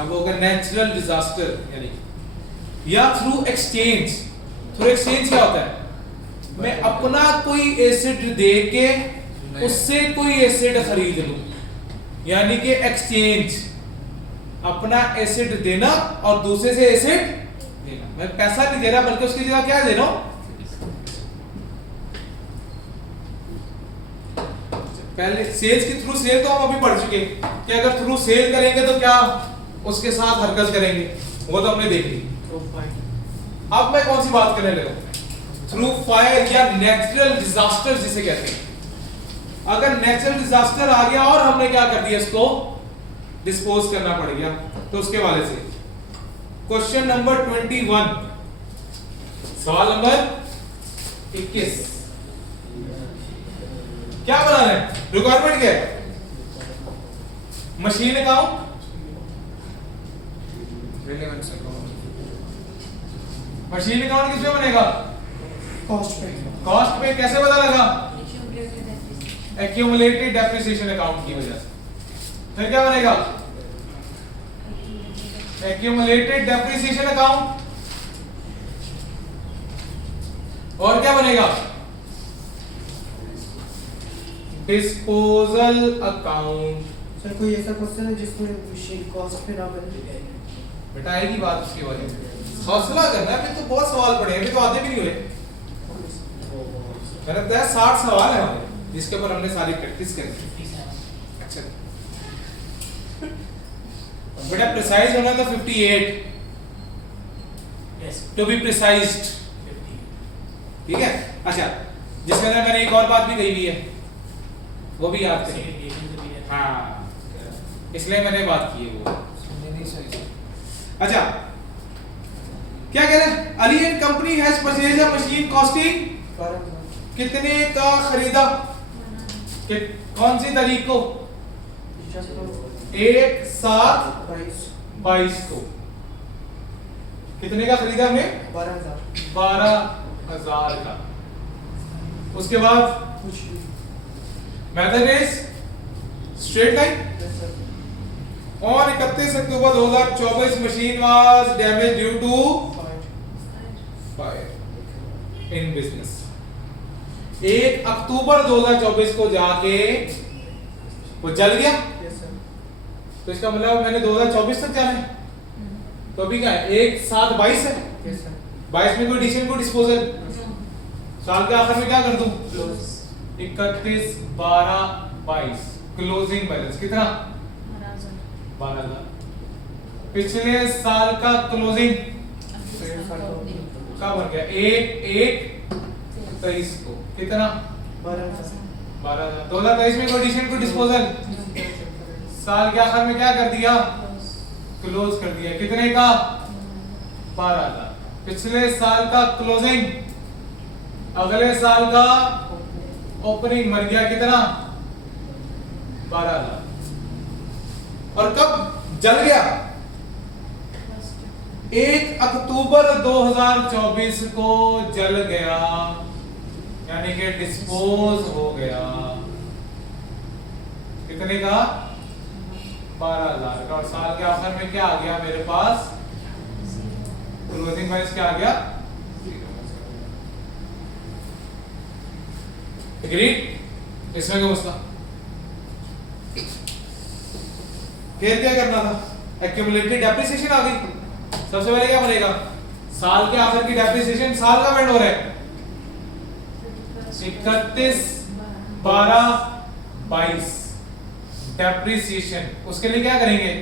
अब वो अगर नेचुरल डिजास्टर यानी। या थ्रू एक्सचेंज। थ्रू एक्सचेंज क्या होता है? मैं अपना कोई एसिड दे के उससे कोई एसिड खरीद लूं, यानी कि एक्सचेंज, अपना एसिड देना और दूसरे से एसिड देना। मैं पैसा नहीं दे रहा बल्कि उसकी जगह क्या दे रहा हूं? पहले सेल्स की थ्रू सेल तो हम अभी पढ़ चुके कि अगर थ्रू सेल करेंगे तो क्या उसके साथ हरकत करेंगे, वो तो हमने देख ली। अब मैं कौन सी बात करने लगा? थ्रू फायर या नेचुरल डिजास्टर जिसे कहते हैं। अगर नेचुरल डिजास्टर आ गया और हमने क्या कर दिया, इसको डिस्पोज करना पड़ गया, तो उसके वाले से क्वेश्चन नंबर 21, सवाल नंबर 21 क्या बनाना है? रिक्वायरमेंट क्या है? Machine account, relevance account. Machine account किसमें बनेगा? कॉस्ट पे। कॉस्ट पे कैसे पता लगा? एक्यूमुलेटेड डेप्रिसिएशन अकाउंट की वजह से। फिर क्या बनेगा? Accumulated depreciation account. और क्या बनेगा? Disposal account. सर कोई ऐसा क्वेश्चन है जिसमें मशीन कॉस्ट पे ना बने? बेटा आएगी बात उसके बारे में, हौसला करना है। अभी तो बहुत सवाल पड़े हैं, अभी तो आधे भी नहीं हुए। मैंने बताया 60 सवाल है हमारे, जिसके ऊपर हमने सारी प्रैक्टिस करी। अच्छा बेटा प्रिसाइज होना था 58, टू बी प्रिसाइज्ड, ठीक है। अच्छा जिसके अंदर मैंने एक और बात भी कही हुई है, वो भी याद करिए। हाँ इसलिए मैंने बात की है वो। नहीं सही। अच्छा क्या कह रहे हैं? Ali and company has purchase a machine costing कितने का खरीदा? कि कौन सी तारीख को? 1/7/22 को। कितने का खरीदा हमने? 12,000 का। उसके बाद method is straight line. On 31 October 2024 machine was damaged due to fire in business। 1 अक्टूबर 2024 को जाके वो जल गया। तो इसका मतलब मैंने 2024 तक जाना है, तो अभी क्या है? 1/7/22 है। 22 में कोई एडिशन को डिस्पोजल, साल के आखिर में क्या कर दूं? 31/12/22 क्लोजिंग बैलेंस कितना? 12,000। पिछले साल का क्लोजिंग क्या बन गया? 1/1/23 को कितना? 12,000। 2023 में एडिशन को डिस्पोजल, साल के आखिर में क्या कर दिया? क्लोज कर दिया। कितने का? 12,000। पिछले साल का क्लोजिंग अगले साल का ओपनिंग बन गया कितना 12,000 और कब जल गया 1 अक्टूबर 2024 को जल गया यानी कि डिस्पोज हो गया कितने का 12,000 का और साल के आखिर में क्या आ गया मेरे पास क्लोजिंग प्राइस क्या आ गया एग्रीड इसमें क्या मसला फिर क्या करना था एक्यूमुलेटेड डेप्रिसिएशन आ गई सबसे पहले क्या बनेगा साल के आखिर की डेप्रिसिएशन साल का एंड हो रहा है 31/12/22 डेप्रिसिएशन उसके लिए क्या करेंगे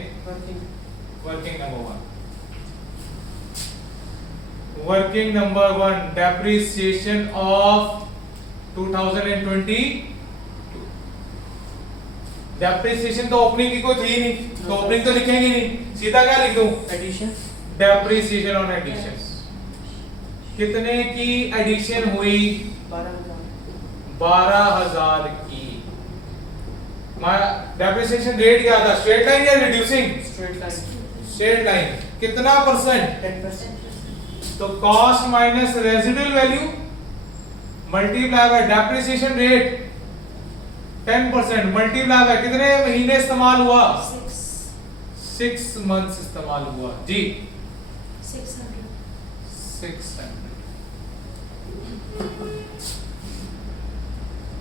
working number 1 depreciation of 2020 depreciation तो ओपनिंग की कोई थी नहीं तो ओपनिंग तो लिखेंगे नहीं सीधा क्या लिख दूं एडिशन डेप्रिसिएशन ऑन एडिशन कितने की एडिशन हुई 12,000 की डेप्रिसिएशन रेट क्या था स्ट्रेट लाइन या रिड्यूसिंग स्ट्रेट लाइन कितना परसेंट 10% तो cost minus residual value multiply by depreciation rate 10% multiply by कितने महीने इस्तेमाल हुआ 6 मंथ्स इस्तेमाल हुआ जी 600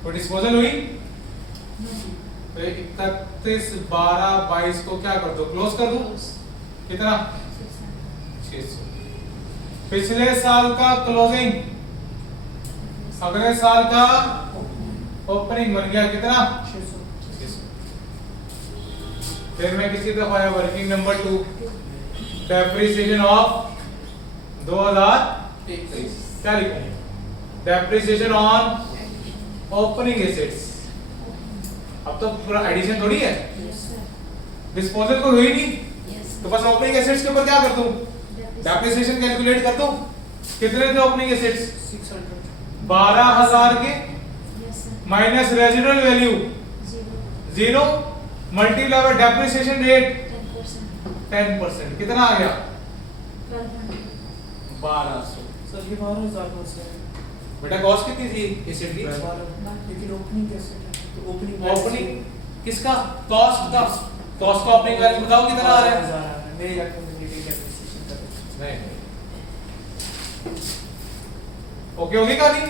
तो डिस्पोजल हुई तो 31/12/22 को क्या कर दो क्लोज कर दो कितना 600 पिछले साल का क्लोजिंग अगले साल का ओपनिंग बन गया कितना 600 फिर मैं किसी तरफ आया वर्किंग नंबर 2 डेप्रिसिएशन ऑफ 2021 क्या लिखूं डेप्रिसिएशन ऑन ओपनिंग एसेट्स अब तो पूरा एडिशन थोड़ी है डिस्पोजल को हुई नहीं तो बस ओपनिंग एसेट्स के ऊपर क्या कर दूं डेप्रिसिएशन कैलकुलेट कर दूं कितने थे ओपनिंग एसेट्स 12,000 के minus residual value 0 multiply by depreciation rate 10% कितना आ गया 1200 सर ये 12,000 से बेटा कॉस्ट कितनी थी एसेट की लेकिन ओपनिंग कैसे है तो ओपनिंग किसका कॉस्ट का ओपनिंग वैल्यू बताओ कितना आ रहा है मेरे एक्यूमुलेटेड डेप्रिसिएशन का नहीं ओके होगी कहानी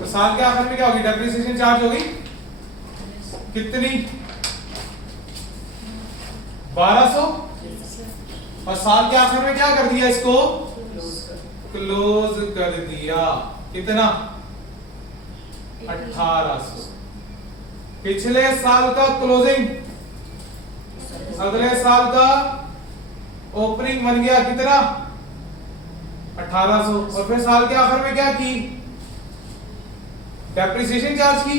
तो साल के आखिर में क्या होगी डेप्रिसिएशन चार्ज होगी कितनी 1200 और साल के आखिर में क्या कर दिया इसको क्लोज कर दिया कितना 1800 पिछले साल का क्लोजिंग अगले साल का ओपनिंग बन गया कितना 1800 और फिर साल के आखिर में क्या की डेप्रिसिएशन चार्ज की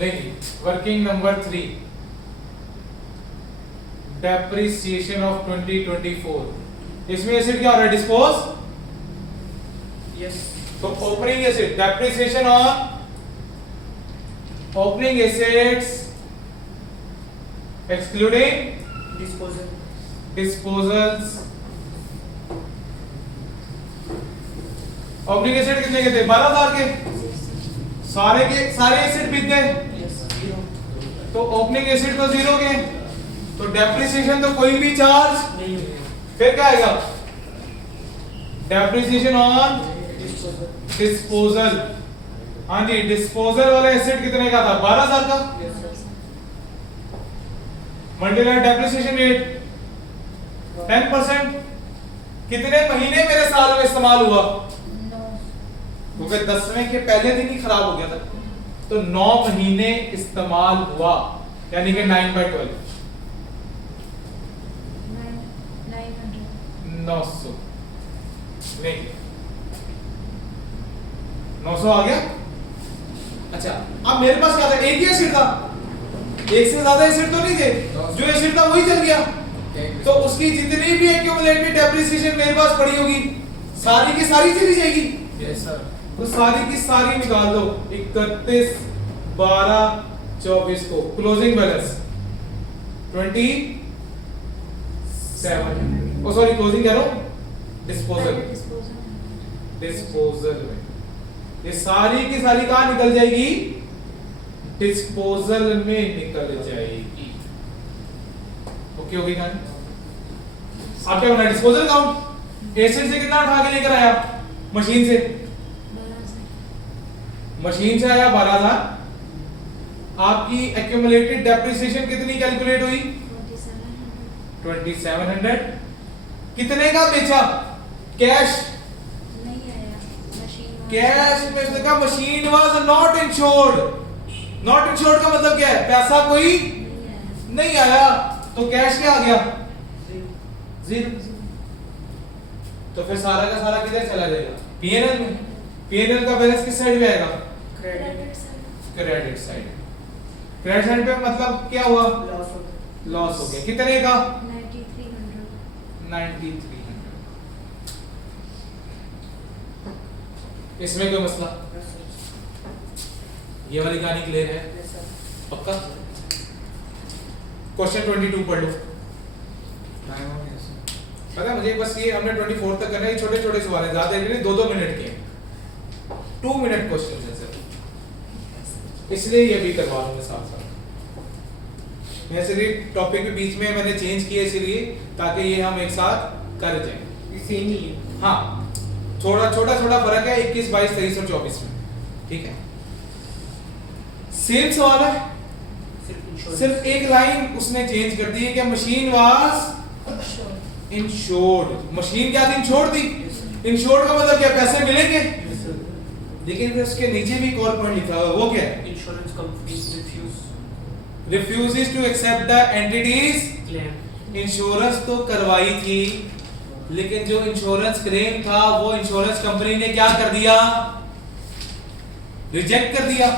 लेकिन वर्किंग नंबर 3 डेप्रिसिएशन ऑफ 2024 इसमें एसेट क्या हो रहा है डिस्पोज यस तो opening asset depreciation on opening assets excluding disposals opening asset कितने के थे 12,000 के सारे एसेट बिक गए तो ओपनिंग एसेट तो 0 के तो डेप्रिसिएशन तो कोई भी चार्ज नहीं हुई फिर क्या आएगा डेप्रिसिएशन ऑन डिस्पोजल हाँ जी डिस्पोजल वाला एसेट कितने का था 12,000 का मल्टीप्लाई डेप्रिसिएशन रेट 10% कितने महीने मेरे साल में इस्तेमाल हुआ क्योंकि 10वें के पहले दिन ही खराब हो गया था तो 9 महीने इस्तेमाल हुआ यानी कि 9/12 900 नहीं 900 आ गया अच्छा अब मेरे पास क्या था एक ही एसिड था एक से ज्यादा एसिड तो नहीं थे जो एसिड था वही चल गया तो उस उसकी जितनी भी एक्यूमुलेटेड डेप्रिसिएशन मेरे पास पड़ी होगी सारी की सारी चली जाएगी। Yes sir. तो सारी की सारी निकाल दो 31 12 24 को क्लोजिंग बैलेंस 27 ओ सॉरी क्लोजिंग कह रहा हूं डिस्पोजल में ये सारी की सारी कहां निकल जाएगी डिस्पोजल में निकल जाएगी। ओके होगी कहानी। आप क्या करना डिस्पोजल अकाउंट एसेट से कितना उठा के लेकर आया मशीन से आया 12,000 आपकी एक्यूमुलेटेड डेप्रिसिएशन कितनी कैलकुलेट हुई 2700 कितने का बेचा कैश में उसने कहा मशीन वाज नॉट इंश्योर्ड का मतलब क्या है पैसा कोई नहीं आया तो कैश क्या आ गया जीरो। तो फिर सारा का सारा किधर चला जाएगा पीएनएल में। पीएनएल का बैलेंस किस साइड पे आएगा क्रेडिट साइड पे मतलब क्या हुआ लॉस हो गया कितने का 9300 इसमें कोई मसला ये वाली कहानी क्लियर है पक्का। क्वेश्चन 22 पढ़ लो। पता है मुझे बस ये हमने 24 तक करना है छोटे छोटे सवाल है ज्यादा नहीं 2-2 मिनट के 2 मिनट क्वेश्चन है सर इसलिए ये भी करवा लूंगा साथ साथ। मैं इसलिए टॉपिक के बीच में मैंने चेंज किया इसलिए ताकि ये हम एक साथ कर जाएं। सेम ही है। हाँ छोटा फर्क है 21 22 23 और 24 में ठीक है। सेम सवाल है सिर्फ एक लाइन उसने चेंज कर दी है कि मशीन वाज इंश्योर्ड। मशीन क्या थी इंश्योर्ड थी। इंश्योर्ड का मतलब क्या पैसे मिलेंगे लेकिन फिर उसके नीचे भी एक और पॉइंट लिखा हुआ वो क्या है insurance companies refuses to accept the entities claim. Insurance तो करवाई थी लेकिन जो इंश्योरेंस क्लेम था वो इंश्योरेंस कंपनी ने क्या कर दिया रिजेक्ट कर दिया।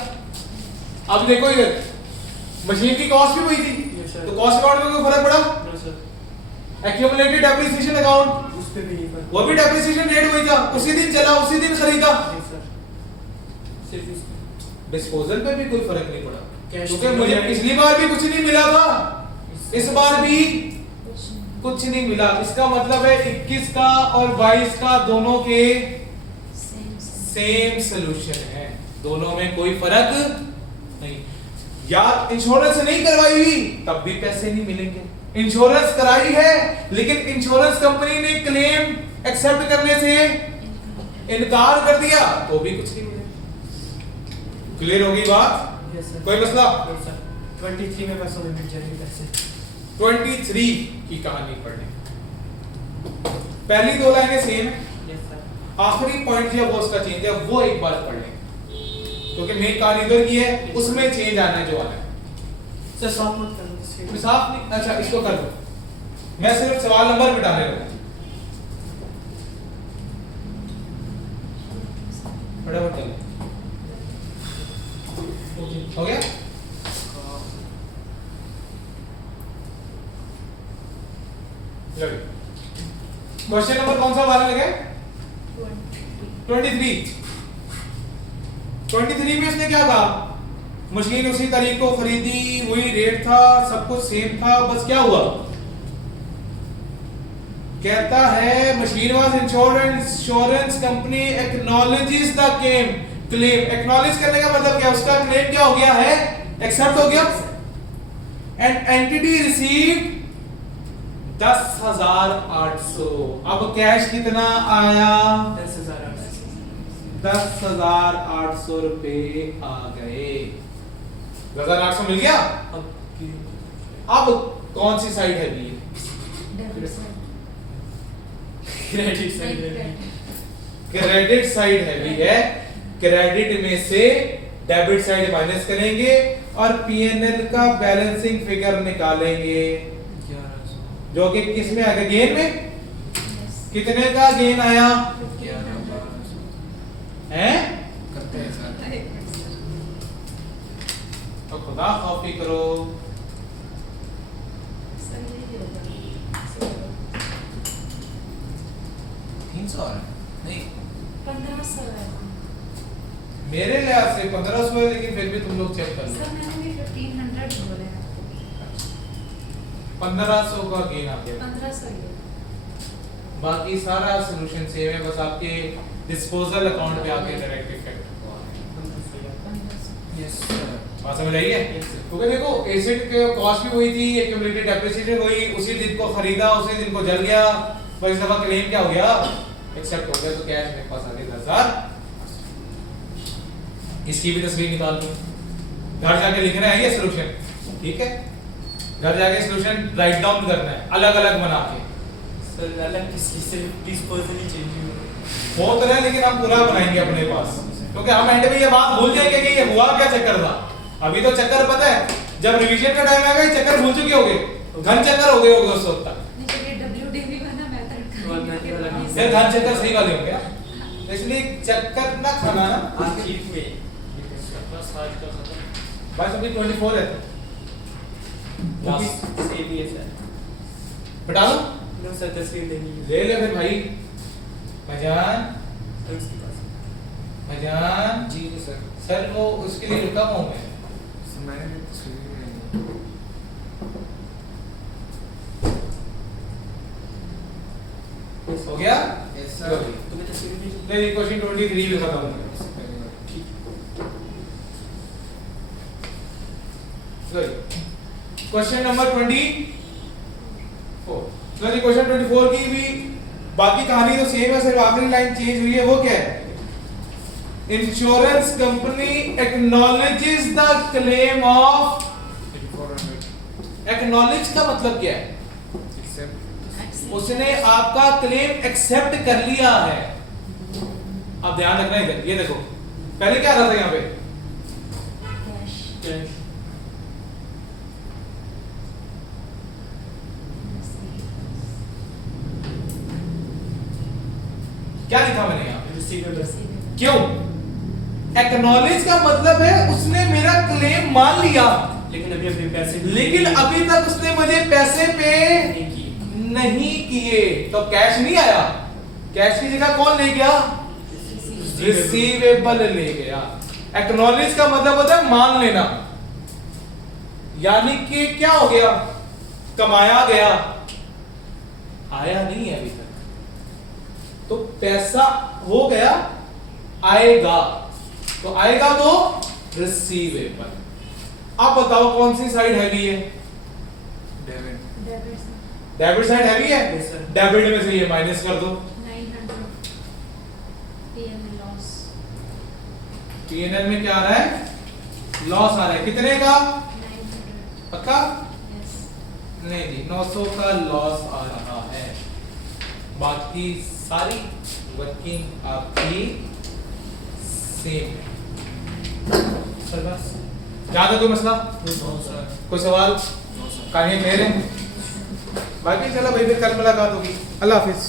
अब देखो इधर मशीन की कॉस्ट भी हुई थी तो कॉस्ट अकाउंट में कोई फर्क पड़ा एक्यूमुलेटेड डेप्रिसिएशन अकाउंट उस पे भी नहीं वो भी डेप्रिसिएशन रेट हुई था उसी दिन चला उसी दिन खरीदा सिर्फ डिस्पोजल पे भी कोई फर्क नहीं पड़ा Cash क्योंकि मुझे पिछली बार भी कुछ नहीं मिला था इस बार भी कुछ नहीं मिला। इसका मतलब है 21 का और 22 का दोनों के सेम सॉल्यूशन है दोनों में कोई फर्क नहीं। यार इंश्योरेंस नहीं करवाई हुई तब भी पैसे नहीं मिलेंगे इंश्योरेंस कराई है लेकिन इंश्योरेंस कंपनी ने क्लेम एक्सेप्ट करने से इनकार कर दिया तो भी कुछ नहीं मिलेगा। क्लियर होगी बात कोई मसला 23 में पैसों में मिल जाएंगे पैसे। 23 की कहानी पढ़ने पहली 2 लाइनें सेम है आखिरी पॉइंट जो वो उसका चेंज है वो एक बार पढ़ लें क्योंकि मेन कहानी इधर की है उसमें चेंज आना है जो आना है। सर साफ मत कर साफ नहीं अच्छा इसको कर लो मैं सिर्फ सवाल नंबर मिटाने लगा फटाफट कर लो हो गया क्वेश्चन नंबर कौन सा वाला लगे 23 में उसने क्या कहा मशीन उसी तारीख को खरीदी वही रेट था सब कुछ सेम था बस क्या हुआ कहता है machine was insurance company acknowledges the claim acknowledge करने का मतलब क्या उसका क्लेम क्या हो गया है एक्सेप्ट हो गया एंड एंटिटी रिसीव्ड 10,800 अब कैश कितना आया 10,800 रुपए आ गए 10,800 मिल गया। अब कौन सी साइड है भी क्रेडिट साइड हैवी है क्रेडिट में से डेबिट साइड माइनस करेंगे और पीएनएल का बैलेंसिंग फिगर निकालेंगे जो कि किस में आएगा गेन में कितने का गेन आया हैं करते हैं सर तो खुदा खौफी करो 300 और नहीं 1500 है मेरे लिहाज से 1500 है, लेकिन फिर भी तुम लोग चेक कर लो। सर मैंने भी 1500 बोले हैं 1500 का गेन आ गया। 1500 ही है बाकी सारा सॉल्यूशन सेम है, बस आपके डिस्पोजल अकाउंट पे आके डायरेक्ट इफेक्ट हुआ है। 1500 यस सर बात समझ आई है? क्योंकि देखो एसिड के कॉस्ट भी हुई थी, एक्यूमुलेटेड डेप्रिसिएशन हुई, उसी दिन को खरीदा, उसी दिन को जल गया, बस इस दफा क्लेम क्या हो गया, एक्सेप्ट हो गया, तो कैश मेरे पास आ गया 10,000। इसकी भी तस्वीर निकाल लो, घर जाके लिखना है ये सॉल्यूशन, ठीक है? घर जाके सॉल्यूशन राइट डाउन करना है अलग अलग बना के। सर अलग किसकी से डिस्पोजल ही चाहिए हो तो रहा है, लेकिन हम पूरा बनाएंगे अपने पास, क्योंकि हम एंड में ये बात भूल जाएंगे कि ये हुआ क्या चक्कर था। अभी तो चक्कर पता है, जब रिवीजन का टाइम आएगा ये चक्कर भूल चुके होगे, घन चक्कर हो गए होगे उस वक्त तक। नहीं चलिए WD भी बना मेथड ये घन चक्कर सही वाले होंगे ना, तो इसलिए चक्कर ना खाना ना। आखिर में बस आज का खत्म बस अभी 24 है, लास्ट सेम ही है सर बता दो, नो सर तस्वीर लेनी है ले ले फिर भाई। मजान सर उसके पास मजान जी जी सर सर, वो उसके लिए रुका हूँ मैं। सर मैंने भी तस्वीर भी नहीं हो गया? यस चलो सर भाई। तुम्हें तस्वीर भी नहीं, क्वेश्चन 23 भी खत्म हो गया। इससे पहले बार ठीक क्वेश्चन नंबर 24। तो जी क्वेश्चन 24 की भी बाकी कहानी तो सेम है, सिर्फ आखिरी लाइन चेंज हुई है। वो क्या है? Insurance company acknowledges the claim of. 400 acknowledge का मतलब क्या है? एक्सेप्ट उसने आपका क्लेम एक्सेप्ट कर लिया है। अब ध्यान रखना इधर, ये देखो पहले क्या रहा था यहाँ पे, कैश कैश क्या लिखा मैंने यहाँ पे? रिसीवेबल क्यों? एक्नॉलेज का मतलब है उसने मेरा क्लेम मान लिया, लेकिन अभी अपने पैसे लेकिन अभी तक उसने मुझे पैसे पे नहीं किए नहीं किए, तो कैश नहीं आया। कैश की जगह कौन ले गया? रिसीवेबल ले गया। एक्नॉलेज का मतलब होता है मान लेना, यानी कि क्या हो गया, कमाया गया, आया नहीं है अभी तक, तो पैसा हो गया, आएगा, तो आएगा तो रिसीवेबल। आप बताओ कौन सी साइड हैवी है? Debit debit debit side heavy है। Yes, sir. डेबिट में से ये माइनस कर दो, 900 PNL लॉस पीएनएल में क्या आ रहा है? लॉस आ रहा है। कितने का? 900 पक्का? यस नहीं जी, 900 का लॉस आ रहा है। बाकी सारी वर्किंग आपकी सेम है। सर बस ज्यादा कोई मसला, नो सर कोई सवाल? नो सर कहानी मेरे बाकी चलो भाई, फिर कल मुलाकात होगी। अल्लाह हाफिज।